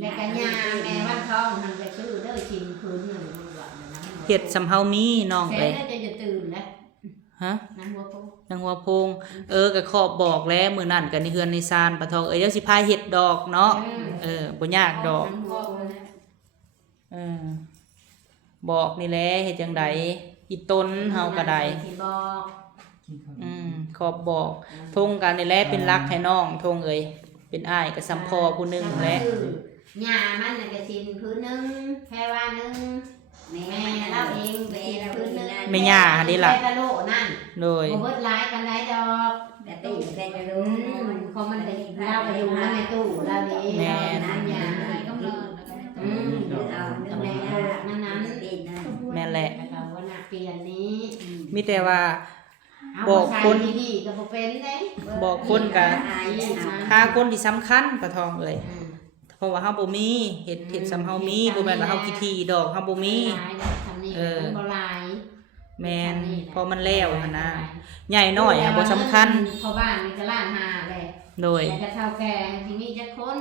และกัญญาแม่วันทองมันไปซื้อเด้อชิมคืนหนึ่งมื้อละนะ เฮ็ดสำเฮามีน้อง แค่ เอ้ย นั้นจะตื่นแล้ว ฮะ นางหัวปู นางหัวโพงก็ขอบบอกแล้วมื้อนั้นก็ในเฮือนในซานปะทองเดี๋ยวสิพาเฮ็ดดอกเนาะบ่ยากดอก นางหัวปู บอกนี่แหละเฮ็ดจังไดอีต้นเฮาก็ได้ ที่บอก ขอบบอกทงกันนี่แหละเป็นรักให้น้องทงเอ้ยเป็นอ้ายกับสัมพอผู้หนึงแหละ หญ้ามันน่ะก็สินพื้นหนึงแค่ว่าหนึงแม่เราเองก็สินพื้นหนึง แม่ย่าอันนี้ล่ะ แม่กะโลนั่น โดย บ่เบิดหลายปานใดดอก แต่ตีแต่จะ อื รู้ มเพราะมันเป็นเราไปอยู่แล้วในตู้เราเอง แม่ น้ำยา ใส่กับหมอนแล้วก็ อืม เอาเนื้อ แม่ แม่ นั้นนั้น ตีนะ แม่นแหละ แล้วก็ว่าน่ะเปลี่ยนนี้ มีแต่ว่า เอา บอก ใส่ คน ดีๆก็บ่เป็นเด้ บอกคนกัน อายนะ หาคนที่สำคัญปะทองเอ้ยเพราะว่าเฮาบ่มีเฮ็ดสำเฮามีบ่แม่นว่าเฮาขี้ทีดอกเฮาบ่มี หลายแล้วทำนี่มันบ่หลาย แม่นพอมันแล้วหั่นนะใหญ่น้อยอะบ่สำคัญ เพราะบ้านนี่ก็ล้านห้าแหละ โดย แต่ก็เฒ่าแก่ที่มีจักคน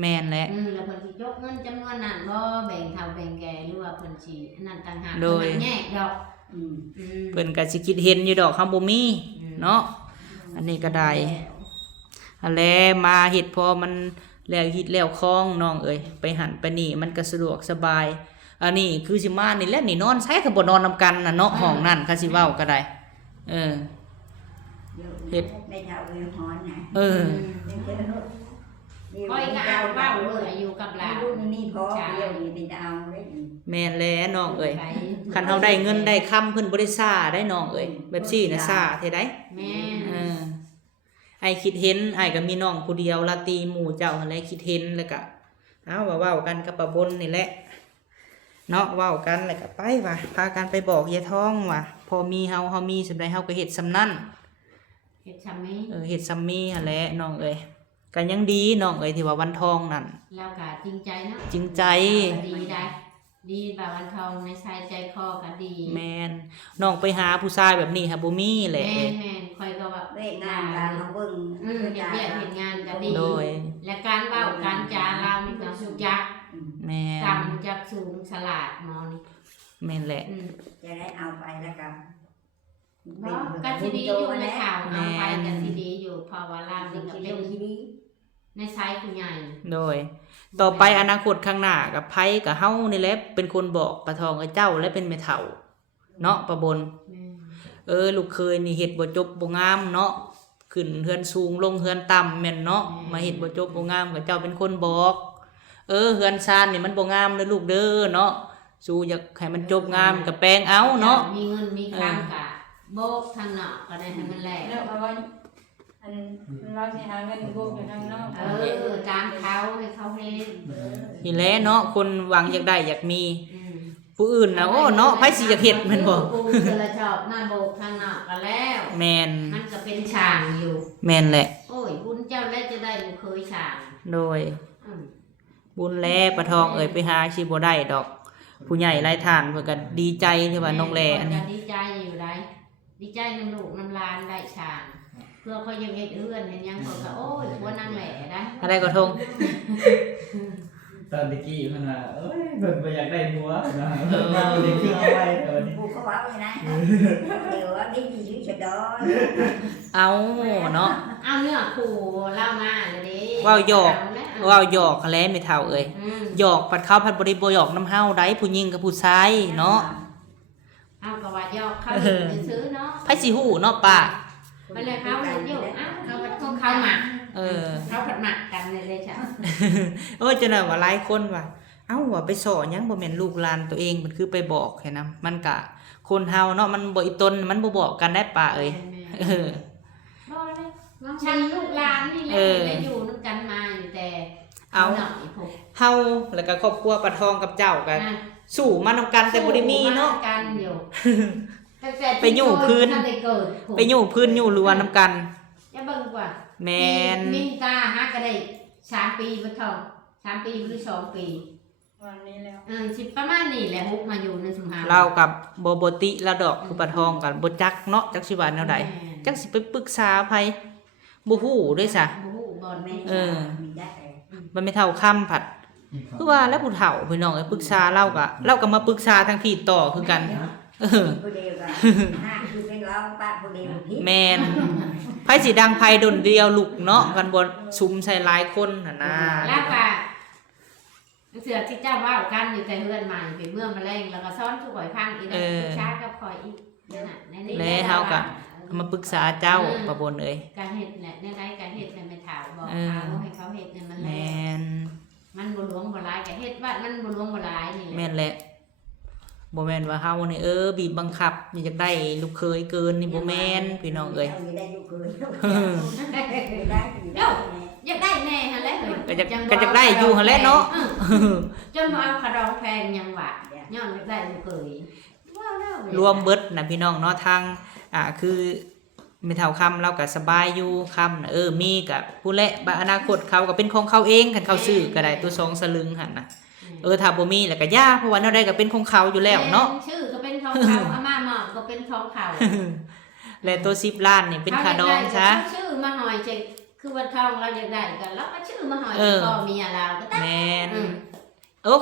แม่นแหละ แล้วเพิ่นสิยกเงินจำนวนนั้นบ่แบ่งเฒ่าแบ่งแก่หรือว่าเพิ่นสิอันนั้นต่างหาก โดย เพิ่นแยกดอก เพิ่นก็สิคิดเห็นอยู่ดอกเฮาบ่มีเนาะอันนี้ก็ได้อันแลมาเฮ็ดพอมันแล้วฮิตแล้วคล้องน้องเอ้ยไปหันไปนี่มันก็สะดวกสบายอันนี้คือสิมานี่แหละนี่นอนใช้ก็บ่นอนนำกันน่ะเนาะห้องนั่นคันสิเว้าก็ได้เฮ็ด ไม่เท่าเรื่องหอนนะ ค่อยก็เอาเว้าเลยอยู่กับหลาน รุ่นนี้พอเดียวนี่เป็นเอาได้ แม่นแลน้องเอ้ยคันเฮาได้เงินได้คำเพิ่นบ่ได้ซ่าได้น้องเอ้ยแบบซี่น่ะซ่าเท่ใด แม่ ไอ้คิดเห็นไอ้ก็มีน้องผู้เดียวลาตีหมู่เจ้าอะไรคิดเห็นแล้วก็เอาว่าเว้ากันกับป้าบนนี่แหละเนาะเว้ากันแล้วก็ไปว่าพากันไปบอกยายท้องว่าพอมีเฮามีสำใดเฮาก็เฮ็ดสำนั้น เฮ็ดซำนี้ เฮ็ดซ้ำมีหั่นแหละน้องเอ้ยก็ยังดีน้องเอ้ยที่ว่าวันทองนั่น แล้วก็จริงใจเนาะ จริงใจ ดีได้ดีแบบวันทองในชายใจคอก็ดี แม่นน้องไปหาผู้ชายแบบนี้ค่ะบ่มีแหละ แม่นคอยก็ว่า เล่นงานการเขาเบิ่ง เฮ็ดเวียกเฮ็ดงานก็ดี โดย และการเว้าการจาเรานี่ก็สุยัก แม่น ต่ำจากสูงฉลาดหมอนี่ แม่นแหละ จะได้เอาไปแล้วกัน ก็สิดีอยู่ในข่าวเอาไปก็สิดีอยู่เพราะว่าเรานี่ก็เป็นในไซส์ผู้ใหญ่ โดย ต่อไปอนาคตข้างหน้ากับไผกับเฮานี่แหละเป็นคนบอกปะทองกับเจ้าและเป็นแม่เฒ่าเนาะปะบน ลูกเคยนี่เฮ็ดบ่จบบ่งามเนาะขึ้นเฮือนสูงลงเฮือนต่ำแม่นเนาะมาเฮ็ดบ่จบบ่งามก็เจ้าเป็นคนบอกเฮือนซานนี่มันบ่งามเด้อลูกเด้อเนาะสู้อยากให้มันจบงามก็แปลงเอาเนาะ มีเงินมีคำกะโบกทางนอกก็ได้ให้มันแหลก แล้วเพราะว่าอันเราสิหาเงินพวกอยู่ทางนอก ตามเขาให้เขาเฮ็ด นี่แหละเนาะคนหวังอยากได้อยากมีผู้อื่นน่ะโอ้เนาะไผสิอยากเฮ็ดแม่นบ่ กูจะละชอบมาโบกทางนอกก็แล้ว แม่น มันก็เป็นช่างอยู่ แม่นแหละ โอ้ยบุญเจ้าแล้วจะได้ลูกเคยช่าง โดยบุญแลปะทองไปหาสิบ่ได้ดอก ผู้ใหญ่หลายท่านเพิ่นก็ดีใจที่ว่าน้องแลอันนี้ ดีใจอยู่ได้ดีใจน้ำลูกน้ำลานได้ช่าง เพื่อเขายังเฮ็ดเอื้อนเห็นยังเขาก็โอ้ยหัวนางแหล่ได้ อะไรก็ทง ตอนตะกี้มันว่าเอ้ยเบิ่งไปอยากได้หัวนะมาเด็กขึ้นเอาไว้แต่วันนี้ กูเขาว่าเลยนะเดี๋ยวดีดีอยู่เฉยๆ เอาเนาะ เอาเนื้อขู่เล่ามาเลยดิ ว้าวหยอกแล้วไม่เท่าเอ้ยหยอกผัดข้าวผัดบ่ได้บ่หยอกน้ำเฮาได้ผู้หญิงกับผู้ชายเนาะ เอาก็ว่าหยอกเขาซื้อเนาะ ไผสิฮู้เนาะป้า มันเลยเขาเลยหยอกเขาเขาหมัก เขาผัดหมักกันเลยจ้ะ จังได๋ว่าหลายคนว่าเอ้าว่าไปสอนหยังบ่แม่นลูกหลานตัวเองมันคือไปบอกแค่นั้นมันก็คนเฮาเนาะมันบ่อีตนมันบ่บอกกันได้ป้าเอ้ย บ่เลย ฉันลูกหลานนี่แหละได้อยู่นำกันมาอยู่แต่ เอา หน่อยพวก เฮาแล้วก็ครอบครัวปลาทองกับเจ้ากันสู่มานำกันแต่บ่ได้มีเนาะ สู้กันอยู่ตั้งแต่ ไปอยู่พื้น ท่าได้เกิด ไปอยู่พื้นอยู่รวนำกัน อย่าเบิ่งกว่า แมน มินตาหาก็ได้3 ปีบ่เท่า3 ปีหรือ2 ปี วันนี้แล้ว สิประมาณนี้แหละฮุกมาอยู่ในชุมหา เรากับบ่ติละดอกคือปลาทองกันบ่จักเนาะจักสิว่าแนวใดจักสิไปปรึกษาไผบ่ฮู้ด้วยซะ บ่ฮู้บ่แม่ มีได้ มันไม่เท่าคำผัดคือว่าแล้วผู้เฒ่าพี่น้องเอ้ยปรึกษาเราก็มาปรึกษาทางพี่ต่อคือกันผู้เดียวกันห้าคือเป็นเราป้าผู้เดียวพี่ แมนไผสิดังไผดนเดียวลูกเนาะกันบ่ชุมใส่หลายคนน่ะนะ แล้วก็เสือที่เจ้าว่ากันอยู่แต่เฮือนใหม่เป็นเมื่อมาแรงแล้วก็ซ้อนทุกข่อยพังอีกนะผู้ชายกับข่อยอีกนั่นน่ะในนี้ แล้วเฮาก็มาปรึกษาเจ้าประบนเอ้ย การเฮ็ดแหละในใดการเฮ็ดเนี่ยไม่ถามบอก เออ เขาให้เขาเฮ็ดเนี่ยมัน แม แล น มันบ่หลวงบ่หลายก็เฮ็ดว่ามันบ่หลวงบ่หลายนี่แห แม่ ละ นแหละบ่แม่นว่าเฮานี่บีบบังคับนี่อยากได้ลูกเคยเกินนี่บ่แม่นพี่น้องเอ้ย ได้อยู่เกินได้อยู่ได้ อยากได้แน่หั่นแหละเฮ้ย ก็จะได้อยู่หั่นแหละเนาะ จนบ่เอาขะดองแพงยังว่าย้อนอยากได้ลูกเขยว้าวแล้ว รวมเบิดนะพี่น้องเนาะทางคือไม่เท่าคำเราก็สบายอยู่คำนะมีกับผู้และบาอนาคตเขาก็เป็นของเขาเองคันเขาซื้อก็ได้ตัว2 สลึงหั่นน่ะถ้าบ่มีแล้วก็ย่าเพราะว่าแนวใดก็เป็นของเขาอยู่แล้วเนาะ ชื่อก็เป็นทองเขาอาม่าหมอกก็เป็นทองเขา และตัว10 ล้านนี่เป็นค่าดองซะ ชื่อมาหอยใจคือวันทองเราอยากได้กันแล้วก็ชื่อมาหอยพ่อเมียเราก็ตั้ง แม่น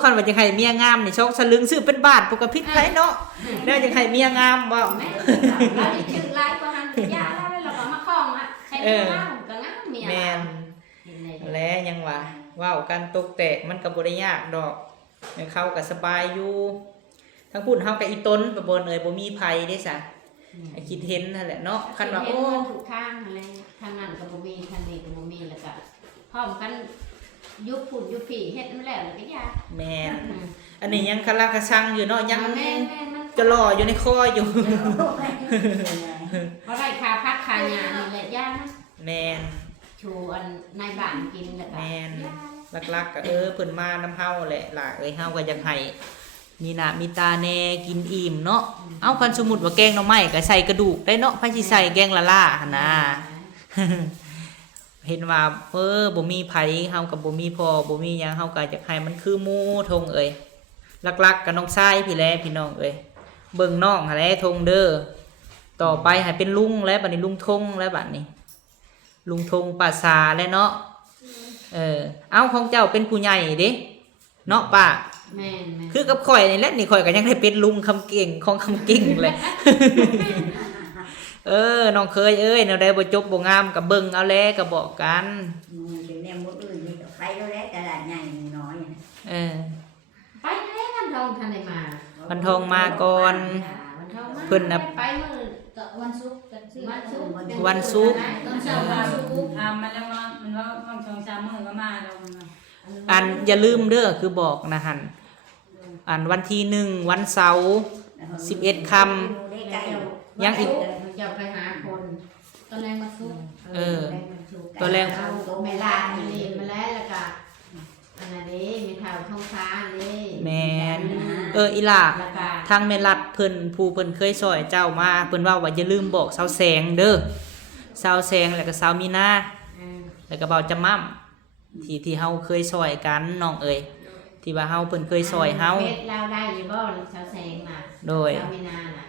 คันว่าจะให้เมียงามนี่2 สลึงซื้อเป็นบาทปกติไผเนาะแล้วจะให้เมียงามบ่ แม่เราได้ชื่อลายก็หันไปยาแล้วเราก็มาคล้องอ่ะใช้งามก็งามเมีย แม่นและยังว่าเว้ากันตกแตกมันก็บ่ได้ยากดอกแม่เขาก็สบายอยู่ทั้งพูดเฮาก็อีต้นบ่บ่เอ่ยบ่มีไผเด้ซะให้คิดเห็นนั่นแหละเนาะคันว่าโอ้ ถูกทางอะไรทางนั้นก็บ่มีทางนี้ก็บ่มีแล้วก็พร้อมกันยุบฝุ่นยุบผีเฮ็ดมันแล้วแล้วก็ยา แม่นอันนี้ยังคาราคาซังอยู่เนาะยัง แม่มัน จะรออยู่ในคออยู่ บ่ได้ค่าพักค่ายานี่แหละยานะ แม่น ชูอันในบ้านกินแล้วก็ แม่นลักๆก็เพิ่นมานำเฮาแหละล่ะเฮาก็อยากให้มีหน้ามีตาแน่กินอิ่มเนาะเอาคันสมมุติว่าแกงหน่อไม้ก็ใส่กระดูกได้เนาะไผสิใส่แกงละล่าหั่นน่ะ เห็นว่าบ่มีไผเฮากับบ่มีพ่อบ่มีหยังเฮาก็อยากให้มันคือหมู่ทงเอ้ยลักๆกับน้องชายพี่แลพี่น้องเอ้ยเบิ่งน้องหั่นแหละทงเด้อต่อไปให้เป็นลุงแล้วบัดนี้ลุงทงแล้วบัดนี้ลุงทงป้าสาแล้วเนาะเอาของเจ้าเป็นผู้ใหญ่เด้เนาะป้า แม่น คือกับข่อยนี่แหละนี่ข่อยก็ยังได้เป็นลุงคำเก่งของคำเก่งเลย น้องเคยแนวใดบ่จบบ่งามก็เบิ่งเอาแลก็บอกกัน ถึงแนวมุดอื่นนี่ไปแล้วตลาดใหญ่น้อย ไปแล้ววันทองทันได้มา วันทองมาก่อน วันทองมา เพิ่นน่ะ ไปมื้อ วันศุกร์กันชื่อ วันศุกร์ วันศุกร์ ตอนเช้าวันศุกร์ มันแล้วมันว่าบาง2-3 มื้อก็มาแล้วมัน อันอย่าลืมเด้อคือบอกนะหั่นอันวันที่1วันเสาร์11 ค่ำยังอีก จะไปหาคน ตอนแรงวันศุกร์ ตัวแรง เอาตัวแม่ลามาเรียนมาแล้วแล้วก็อันนั้นนี่มีเท่าท้องฟ้านี่ แม่นอีหล่า แล้วก็ ทางแม่รัดเพิ่นผู้เพิ่นเคยซอยเจ้ามาเพิ่นว่าอย่าลืมบอกสาวแสงเด้อสาวแสงแล้วก็สาวมีนาแล้วก็เบาจำม่ำที่เฮาเคยซอยกันน้องเอ้ยที่ว่าเฮาเพิ่นเคยซอยเฮา เฮ็ดเราได้อยู่บ่ชาวแสงน่ะ โดย ชาวมีนาน่ะ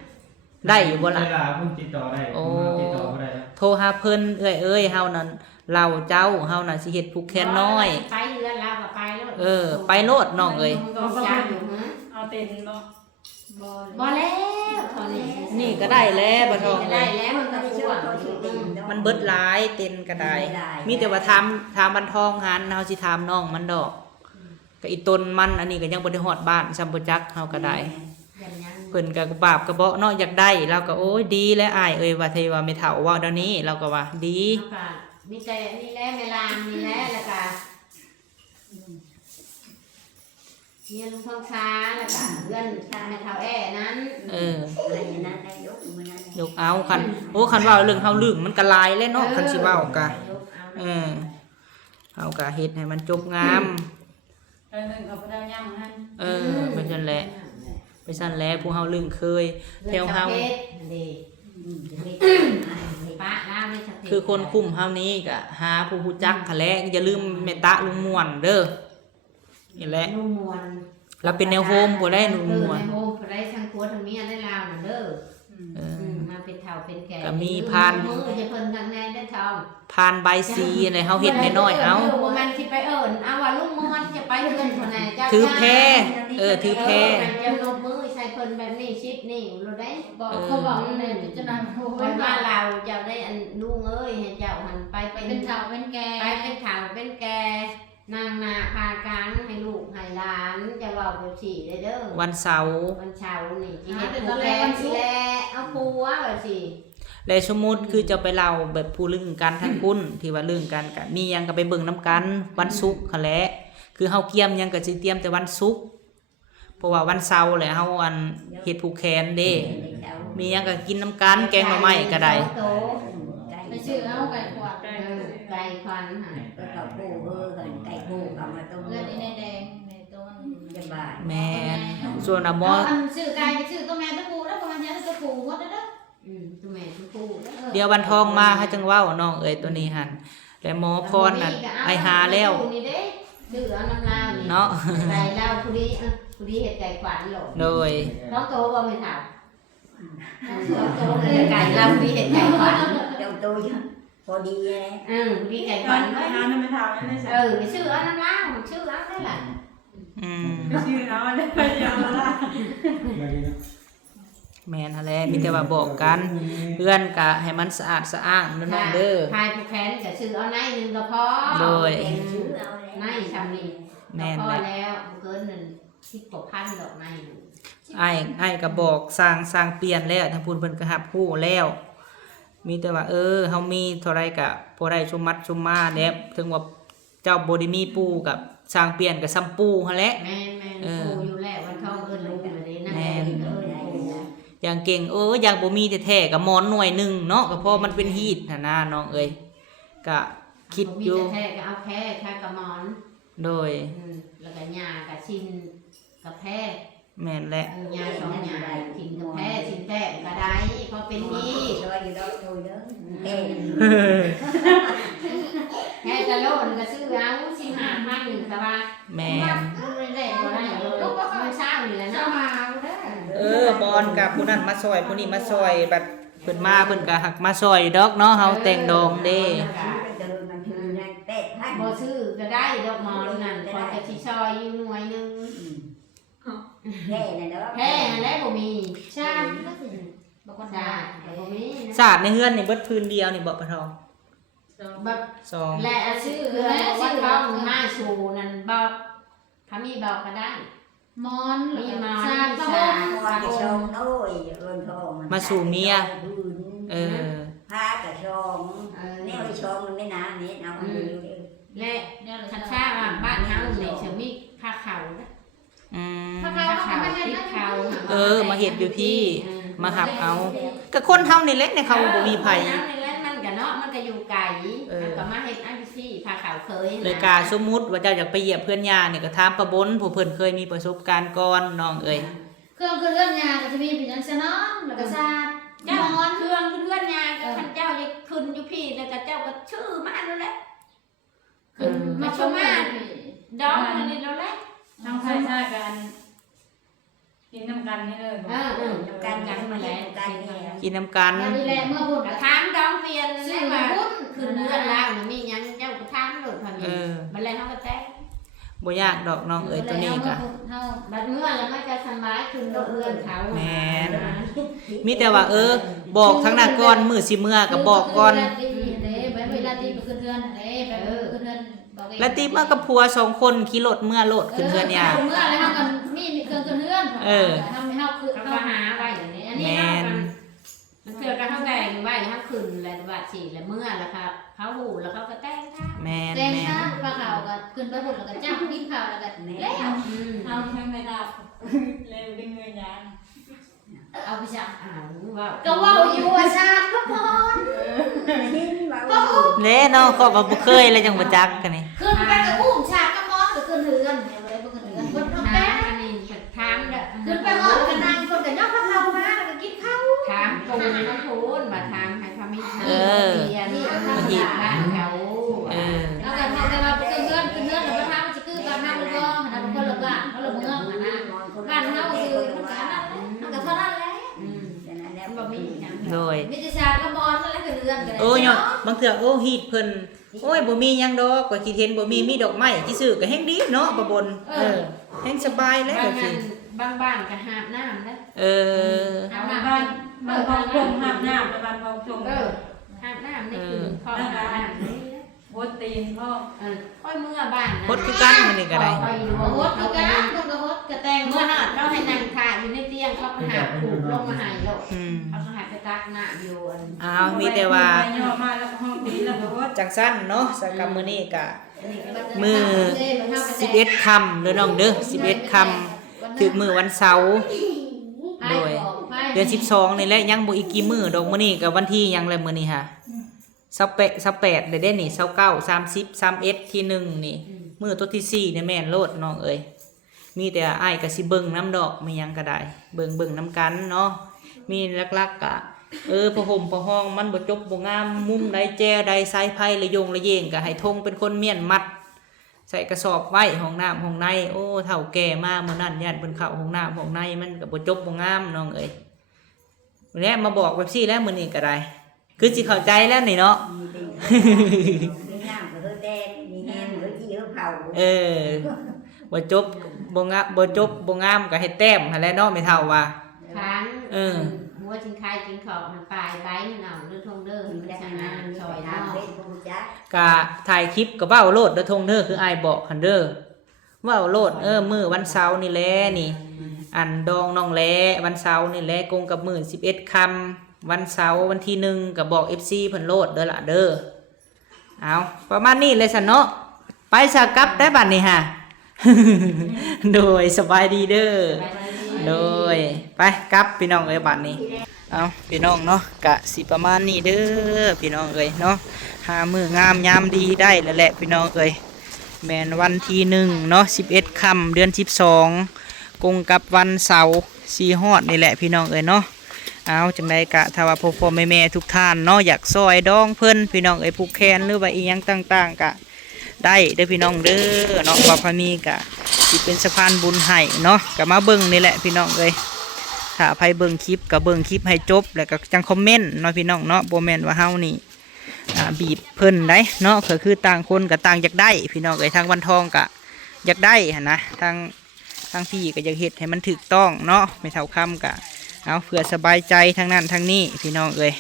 ได้อยู่บ่ล่ะ เวลาเพิ่นติดต่อได้ โอ้ ติดต่อบ่ได้แล้ว โทรหาเพิ่นเอ้ยเฮานั่นเราเจ้าเฮาน่ะสิเฮ็ดผูกแขนน้อย ไปเรือนเราก็ไปโลด ไปโลดน้องเอ้ย จ้างอยู่ฮะ เอาเต็นบ่ บ่แล้วตอนนี้ นี่ก็ได้แล้วบ่ทอง ได้แล้วมันก็ชั่ว มันเบิดหลายเต็นก็ได้มีแต่ว่าถามบันทองหันเฮาสิถามน้องมันดอกก็อีต้นมันอันนี้ก็ยังบ่ได้ฮอดบ้านซัมบ่จักเฮาก็ได้ อย่างยัง เพิ่นก็บาปกระเบาะเนาะอยากได้เราก็โอ้ยดีแล้วอ้ายเอ้ยว่าเทว่าไม่เฒ่าเว้าเดี๋ยวนี้เราก็ว่าดี แล้วก็มีแต่นี่แหละเวลานี่แหละแล้วก็ เมียลุงทองช้าแล้วก็เพื่อนชาแม่เฒ่าแอ่นั้น อะไรอย่างนั้นได้ยกมือนั้น ยกเอาคันโอ้คันเว้าเรื่องเฮาลึงมันก็หลายแล้วเนาะคันสิเว้ากะ ยกเอา เฮากะเฮ็ดให้มันจบงาม เออเอาไปดาวย่างให้ ไปซั่นแหละไปซั่นแหละผู้เฮาลึงเคยแถวเฮา ดีป้าล่าไม่ชัก คือคนคุมเฮานี้ก็หาผู้ฮู้จักหั่นแหละอย่าลืมแม่ตะลุงม่วนเด้อนี่แหละ ลุงมวน เราเป็นแนวโฮมบ่ได้ลุงม่วน ในโฮมได้ทั้งผัวทั้งเมียได้ลาวน่ะเด้อ มาเป็นเฒ่าเป็นแก่ ก็มีพาน มือจะเพิ่นทางแน่ได้ทอง ผ่านใบสีอะไรเฮาเฮ็ดน้อยๆเอา บ่แม่นสิไปเอิ้นเอาว่าลุงมวนจะไปเพิ่นคนไหนเจ้า ถือแพถือแพ จะลงมือใส่เพิ่นแบบนี้ชิดนี่รู้ได้ บอกเขาบอกนั่นแหละจะนำโอ้ เพิ่ ย น ว่า ว่าเราเจ้าได้อันลุงเอ้ยให้เจ้าหันไป เป็นเฒ่าเป็นแก่ ไปเป็นเฒ่าเป็นแก่นางนาพากลางให้ลูกให้หลานจะเว้าแบบสิได้เด้อ วันเสาร์ วันเช้านี่สิเฮ็ดผู้แลสิแลเอาผัวว่าสิ และสมมุติคือจะไปเล่าแบบผู้ลึงกันทั้งคุณที่ว่าลึงกันก็มีหยังก็ไปเบิ่งนํกันวันศุกร์คั่นแหละคือเฮาเกียมหยังก็สิเตรียมแต่วันศุกร์เพราะว่าวันเสาร์แหละเฮาอันเฮ็ดผูกแขนเด้มีหยังก็กินนํกันแกงหน่อไม้ก็ได้ ไปชื่อเอาไก่ขวด ไก่ควันหา ก็เขาปูไก่ปูเอามาต้ม เลือดในแดงในต้น สบาย แม่นส่วนอะหมอ อันชื่อไก่ชื่อตัวแม่ตัวปูแล้วประมาณนี้ตัวปูหมดแล้วเด้อ ตัวแม่ตัวผู้ เดี๋ยววันทองมาให้จังเว้าน้องเอ้ยตัวนี้หั่นและหมอพรน่ะไปหาแล้ว นี่เด้ชื่อเอาน้ำลาวนี่ เนาะ ไก่ลาวผู้นี้ผู้นี้เฮ็ดไก่ขวัญหลง โดย น้องโตบ่ไม่ถามน้องโตเลยไก่ลาวผู้นี้เฮ็ดไก่ขวัญ เจ้าตัวพอดีเลย ผู้นี้ไก่ขวัญ ไปหาน้ำไม่เท่านั่นเลยใช่ ไม่ชื่อเอาน้ำลาวชื่อเอาได้ล่ะ ชื่อเอาเลยไปยาวละ แม่นหั่นแหละมีแต่ว่าบอกกันเพื่อนก็ให้มันสะอาดสะอ้างเด้อน้องเด้อ ทายผู้แค้นก็ชื่อเอาในนึงก็พอ โดย ชื่อเอาเลย ในชำนี้ แม่น พอ แหละ แล้วเกิน1 10กว่าพันดอกใน อ้ายก็บอกสร้างเปลี่ยนแล้วทางพูนเพิ่นก็รับรู้แล้ว มีแต่ว่าเฮามีเท่าไรก็พอได้ชุมมัดชุมมาแหละถึงว่าเจ้าบ่ได้มีปู่กับสร้างเปลี่ยนก็ซ้ำปู่หั่นแหละ แม่ปูอยู่แล้ววันทองเอิ้นลูกมาเลยนะ แม่น เอิ้นปู อย่างเก่งอย่างบ่มีแท้ๆก็หมอนหน่วยหนึงเนาะก็เพราะมันเป็นฮีตหั่นนะน้องเอ้ยก็คิดอยู่ มีแต่แท้ก็เอาแพ้แค่กระหมอน โดย แล้วก็หญ้ากับชินกับแพ้ แม่นแหละ หญ้าสองหญ้าชินกับแพ้ชินแพ้ก็ได้เพราะเป็นนี่ ช่วยอยู่ดอกตัวเยอะเต้น แพ้กะโลนก็ซื้อเอาชินหาพันแต่ว่า แม่น ไม่ได้บ่ได้เลยมันเช้านี่แหละ เจ้า เนาะ มาเด้อบ อลกับผู้นั้นมาซอยผู้นี้มาซอยบัดเพิ่นมาเพิ่นก็หักมาซอยดอกเนาะเฮาแต่งดองเด้ เดินมันคือนั่งเต้นให้ บ่ซื้อก็ได้ดอกหมอนนั่นพอจะสิซอยอยู่หน่วยนึง แค่นั้นเด้อ แพ้แล้วบ่มี ชาติบอกว่า จ้าบ่มี ศาสตร์ในเฮือนนี่เบิดพื้นเดียวนี่บ่ปะทอง แบบ สอง และชื่อเรือว่าท้องมาชูนั่นบอกถ้ามีบอกก็ได้ มอน มีมา ชาติ มี ตะ ชา บน ว่าจะชงน้อยเอินทอง มาสู่เมีย ผ้ากระชองแนวชองมันไม่นานนี้เอาอันนี้อยู่ และ เนี่ย ชัดชาว่าบ้านเฮานี่จะมีผ้าขาวนะ ถ้า ผ้า เขา ขาว ไม่เห็น ติด นะ ขาว มาเฮ็ดอยู่พี่มาหับเอาก็คนเฮานี่แหละเนี่ยเขาบ่มีไผ มันก็เนาะมันก็อยู่ไกลมันก็มาเฮ็ดอันที่ผ้าขาวเคย เลยกาสมมุติว่าเจ้าอยากไปเหยียบเพื่อนย่านี่ก็ถามประบนผู้เพิ่นเคยมีประสบการณ์ก่อนน้องเอ้ย เครื่องคือเรื่องยาก็จะมีเป็นยันชนะแล้วก็ชาติ เจ้ามอนเครื่องเพื่อนยาก็ท่านเจ้าจะขึ้นอยู่พี่แล้วก็เจ้าก็ชื่อมานั่นแหละมาชมาดองมันนี่แล้วแหละ ทางไทยใช่กันกินน้ำกันนี่เลย กันมาแล้วกันนี่ กินน้ำกัน แล้วนี่แหละเมื่อพูด กระทามดองเปลี่ยน ซื้ ได้ อ มา หุ้น ขึ้นเรือนแล้วมีหยังเจ้ากระทามโดดพันนี่มันเลยเฮาก็แท้ บ่ยากดอกน้องเอ้ยตัวนี้ก็ บัดเมื่อแล้วมันจะสบายขึ้นโดดเรือนเขา แม่น มีแต่ว่าบอกทั้งหน้าก่อนมื้อสิเมื่อก็บอกก่อน เวลาตีเด้ไปเวลาตีไปขึ้นเรือนเด้ไปขึ้นเรือนบอกเอง แล้วติมากับผัว2คนขี่รถเมื่อโลดขึ้นเฮือนย่า เมื่ออะไรเฮากันมีเครื่องขึ้นเรือนทำให้เฮาคือ เขา เฮา ก็หาไว้อย่างนี้อันนี้เฮามันเถื่อกันเฮาแบ่งไว้เฮาขึ้นแล้วบาดสิแล้วเมื่อแล้วครับ เขาหูแล้วเขาก็แต่งท่า แม่น แดง แม่น ซ่าปลาขาวก็ขึ้นไปบนแล้วก็จ้ำกินข้าวแล้วก็แล้ว เอาแค่ไม่ได้เร็วดึงเงินยาง เอาไปจ้ะ อ้าวว่า ก็ว่าอยู่ว่าชาติก็พร ชิ้นว่า เละเนาะก็ว่าบ่เคยเลยจังบ่จักกันนี่ ขึ้นไปกับอุ้มชาติก็พรก็ขึ้นเรือนเนี่ยบ่ได้บ่ขึ้นเรือนคนทำ ถา แป้ มอันนี้ถามเด้อ ขึ้นไปหอดกันนางคนกันย่อพระเขามาแล้วก็กินข้าว ถามตรงนั้นพูนมาถามให้พามีนี่เอาทำบ้านเขา แล้วก็พอจะมาขึ้นเรือนแล้วพระเท้ามันจะคือบ้านเฮาบ่นะบางคนละบ้านเขาละเมืองนะบ้านเฮาคือมันก็นั่นแหละมันก็เท่านั้นแหละ แล้วบ่มีหยัง โดย มีแต่ชาติก็พรนั่นแหละก็เรือนกัน โอ้ยเนาะบางเทื่อโอ้ฮีดเพิ่นโอ้ยบ่มีหยังดอกก็สิเห็นบ่มีดอกไม้ที่ซื้อก็แฮงดีเนาะบ่บนแฮงสบายแล้วก็สิ บางบ้านก็หาบน้ำนะ เอาบ้านบางกลมหับน้ำบ้านบางกลม หาบน้ำนี่คือพ่อหาบน้ำนี่ โบตีนพ่อ ค่อยเมื่อบ้านนะ พดคือกันมื้อนี้ก็ได้ ไปดู โอ้โห ว่า คื เขา อ ไป กัน นั่ง เพิ่นก็ฮดกระแตง เมื่อน่ะเราให้นั่งถ่ายอยู่ในเตียงเขาก็หาผูกลงมาหายโลก อืม เขาก็หายไปตักหน้าอยู่อัน อ้าวมีแต่ว่า ย่อมาแล้วก็ห้องตีนแล้วก็ว่า จังสั้นเนาะสกรรมมื้อนี้ก็มื้อ11ค่ำเด้อน้องเด้อ11ค่ำถึกมื้อวันเสาร์โดยเดือน12นี่แหละยังบ่อีกกี่มื้อดอกมื้อนี้ก็วันที่หยังแหละมื้อนี้ค่ะ28ได้นี่29 30 31ที่1นี่มื้อตัวที่4นี่แม่นโลดน้องเอ้ยมีแต่อ้ายก็สิเบิ่งน้ำดอกมีหยังก็ได้เบิ่งน้ำกันเนาะมีหลักๆก็ผ้าห่มผ้าห้องมันบ่จบบ่งามมุมใดแจใดสายไผระยงระเยงก็ให้ทงเป็นคนเมียนมัดใส่กระสอบไว้ห้องน้ำห้องในโอ้เฒ่าแก่มามื้อนั้นญาติเพิ่นเข้าห้องน้ำห้องในมันก็บ่จบบ่งามน้องเอ้ยแล้วมาบอกแบบซี่แล้วมื้อนี้ก็ได้คือสิเข้าใจแล้วนี่เนาะ มีน้ำก็เฮอแดงมีแห้งเฮอจี้เฮอเผา บ่จบบ่งามบ่จบบ่งามก็ให้แต้มหั่นแหละเนาะไม่เท่าว่า ค้างหัวจิงไข่จิงขอบมันปลายใบมันเอาเรื่องทงเด้อมันได้ขนาดซอยเนาะ ทำเป็นผู้จัก ก็ถ่ายคลิปก็เว้าโลดเด้อทงเด้อคืออ้ายบอกหั่นเด้อเว้าโลดมื้อวันเสาร์นี่แหละนี่อันดองน้องแลวันเสาร์นี่แหละกงกับมื้อ11ค่ำวันเสาร์วันที่1ก็บอก FC เพิ่นโลดเด้อล่ะเด้อเอาประมาณนี้เลยซั่นเนาะไปซะกลับได้บัดนี้ฮะ โดยสบายดีเด้อโดยไปกลับพี่น้องเอ้ยบัดนี้เอาพี่น้องเนาะกะสิประมาณนี้เด้อพี่น้องเอ้ยเนาะหามื้องามยามดีได้แล้วแหละพี่น้องเอ้ยแม่นวันที่1เนาะ11ค่ำเดือน12กงกับวันเสาร์4ฮอดนี่แหละพี่น้องเอ้ยเนาะเอาจังไดกะถ้าว่าพ่อๆแม่ๆทุกท่านเนาะอยากซอยดองเพิ่นพี่น้องเอ้ยผูกแขนหรือว่าอีหยังต่างๆกะได้เด้อพี่น้องเด้อเนาะว่าพามีกะสิเป็นสะพานบุญให้เนาะก็มาเบิ่งนี่แหละพี่น้องเอ้ยถ้าใครเบิ่งคลิปก็เบิ่งคลิปให้จบแล้วก็จังคอมเมนต์เนาะพี่น้องเนาะบ่แม่นว่าเฮานี่บีบเพิ่นได้เนาะก็คือต่างคนก็ต่างอยากได้พี่น้องเอ้ยทางวันทองก็อยากได้หั่นนะทางพี่ก็อยากเฮ็ดให้มันถูกต้องเนาะไม่เท่าคำก็เอาเพื่อสบายใจทางนั้นทางนี้พี่น้องเอ้ย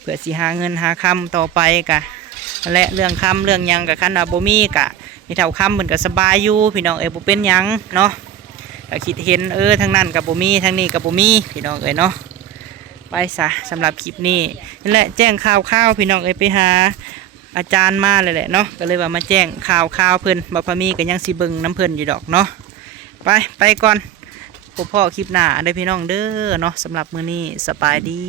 เพื่อสิหาเงินหาคำต่อไปกะและเรื่องคำเรื่องหยังกับคันว่าบ่มีกะมีเท่าคำเหมือนกับสบายอยู่พี่น้องเอ้ยบ่เป็นหยังเนาะก็คิดเห็นทางนั้นกับบ่มีทางนี้กับบ่มีพี่น้องเอ้ยเนาะไปซะสำหรับคลิปนี้นั่นแหละแจ้งข่าวพี่น้องเอ้ยไปหาอาจารย์มาเลยแหละเนาะก็เลยว่ามาแจ้งข่าวเพิ่นบ่พอมีก็ยังสิเบิ่งน้ำเพิ่นอยู่ดอกเนาะไปก่อนพบพ่อคลิปหน้าได้พี่น้องเด้อเนาะสำหรับมื้อนี้สบายดี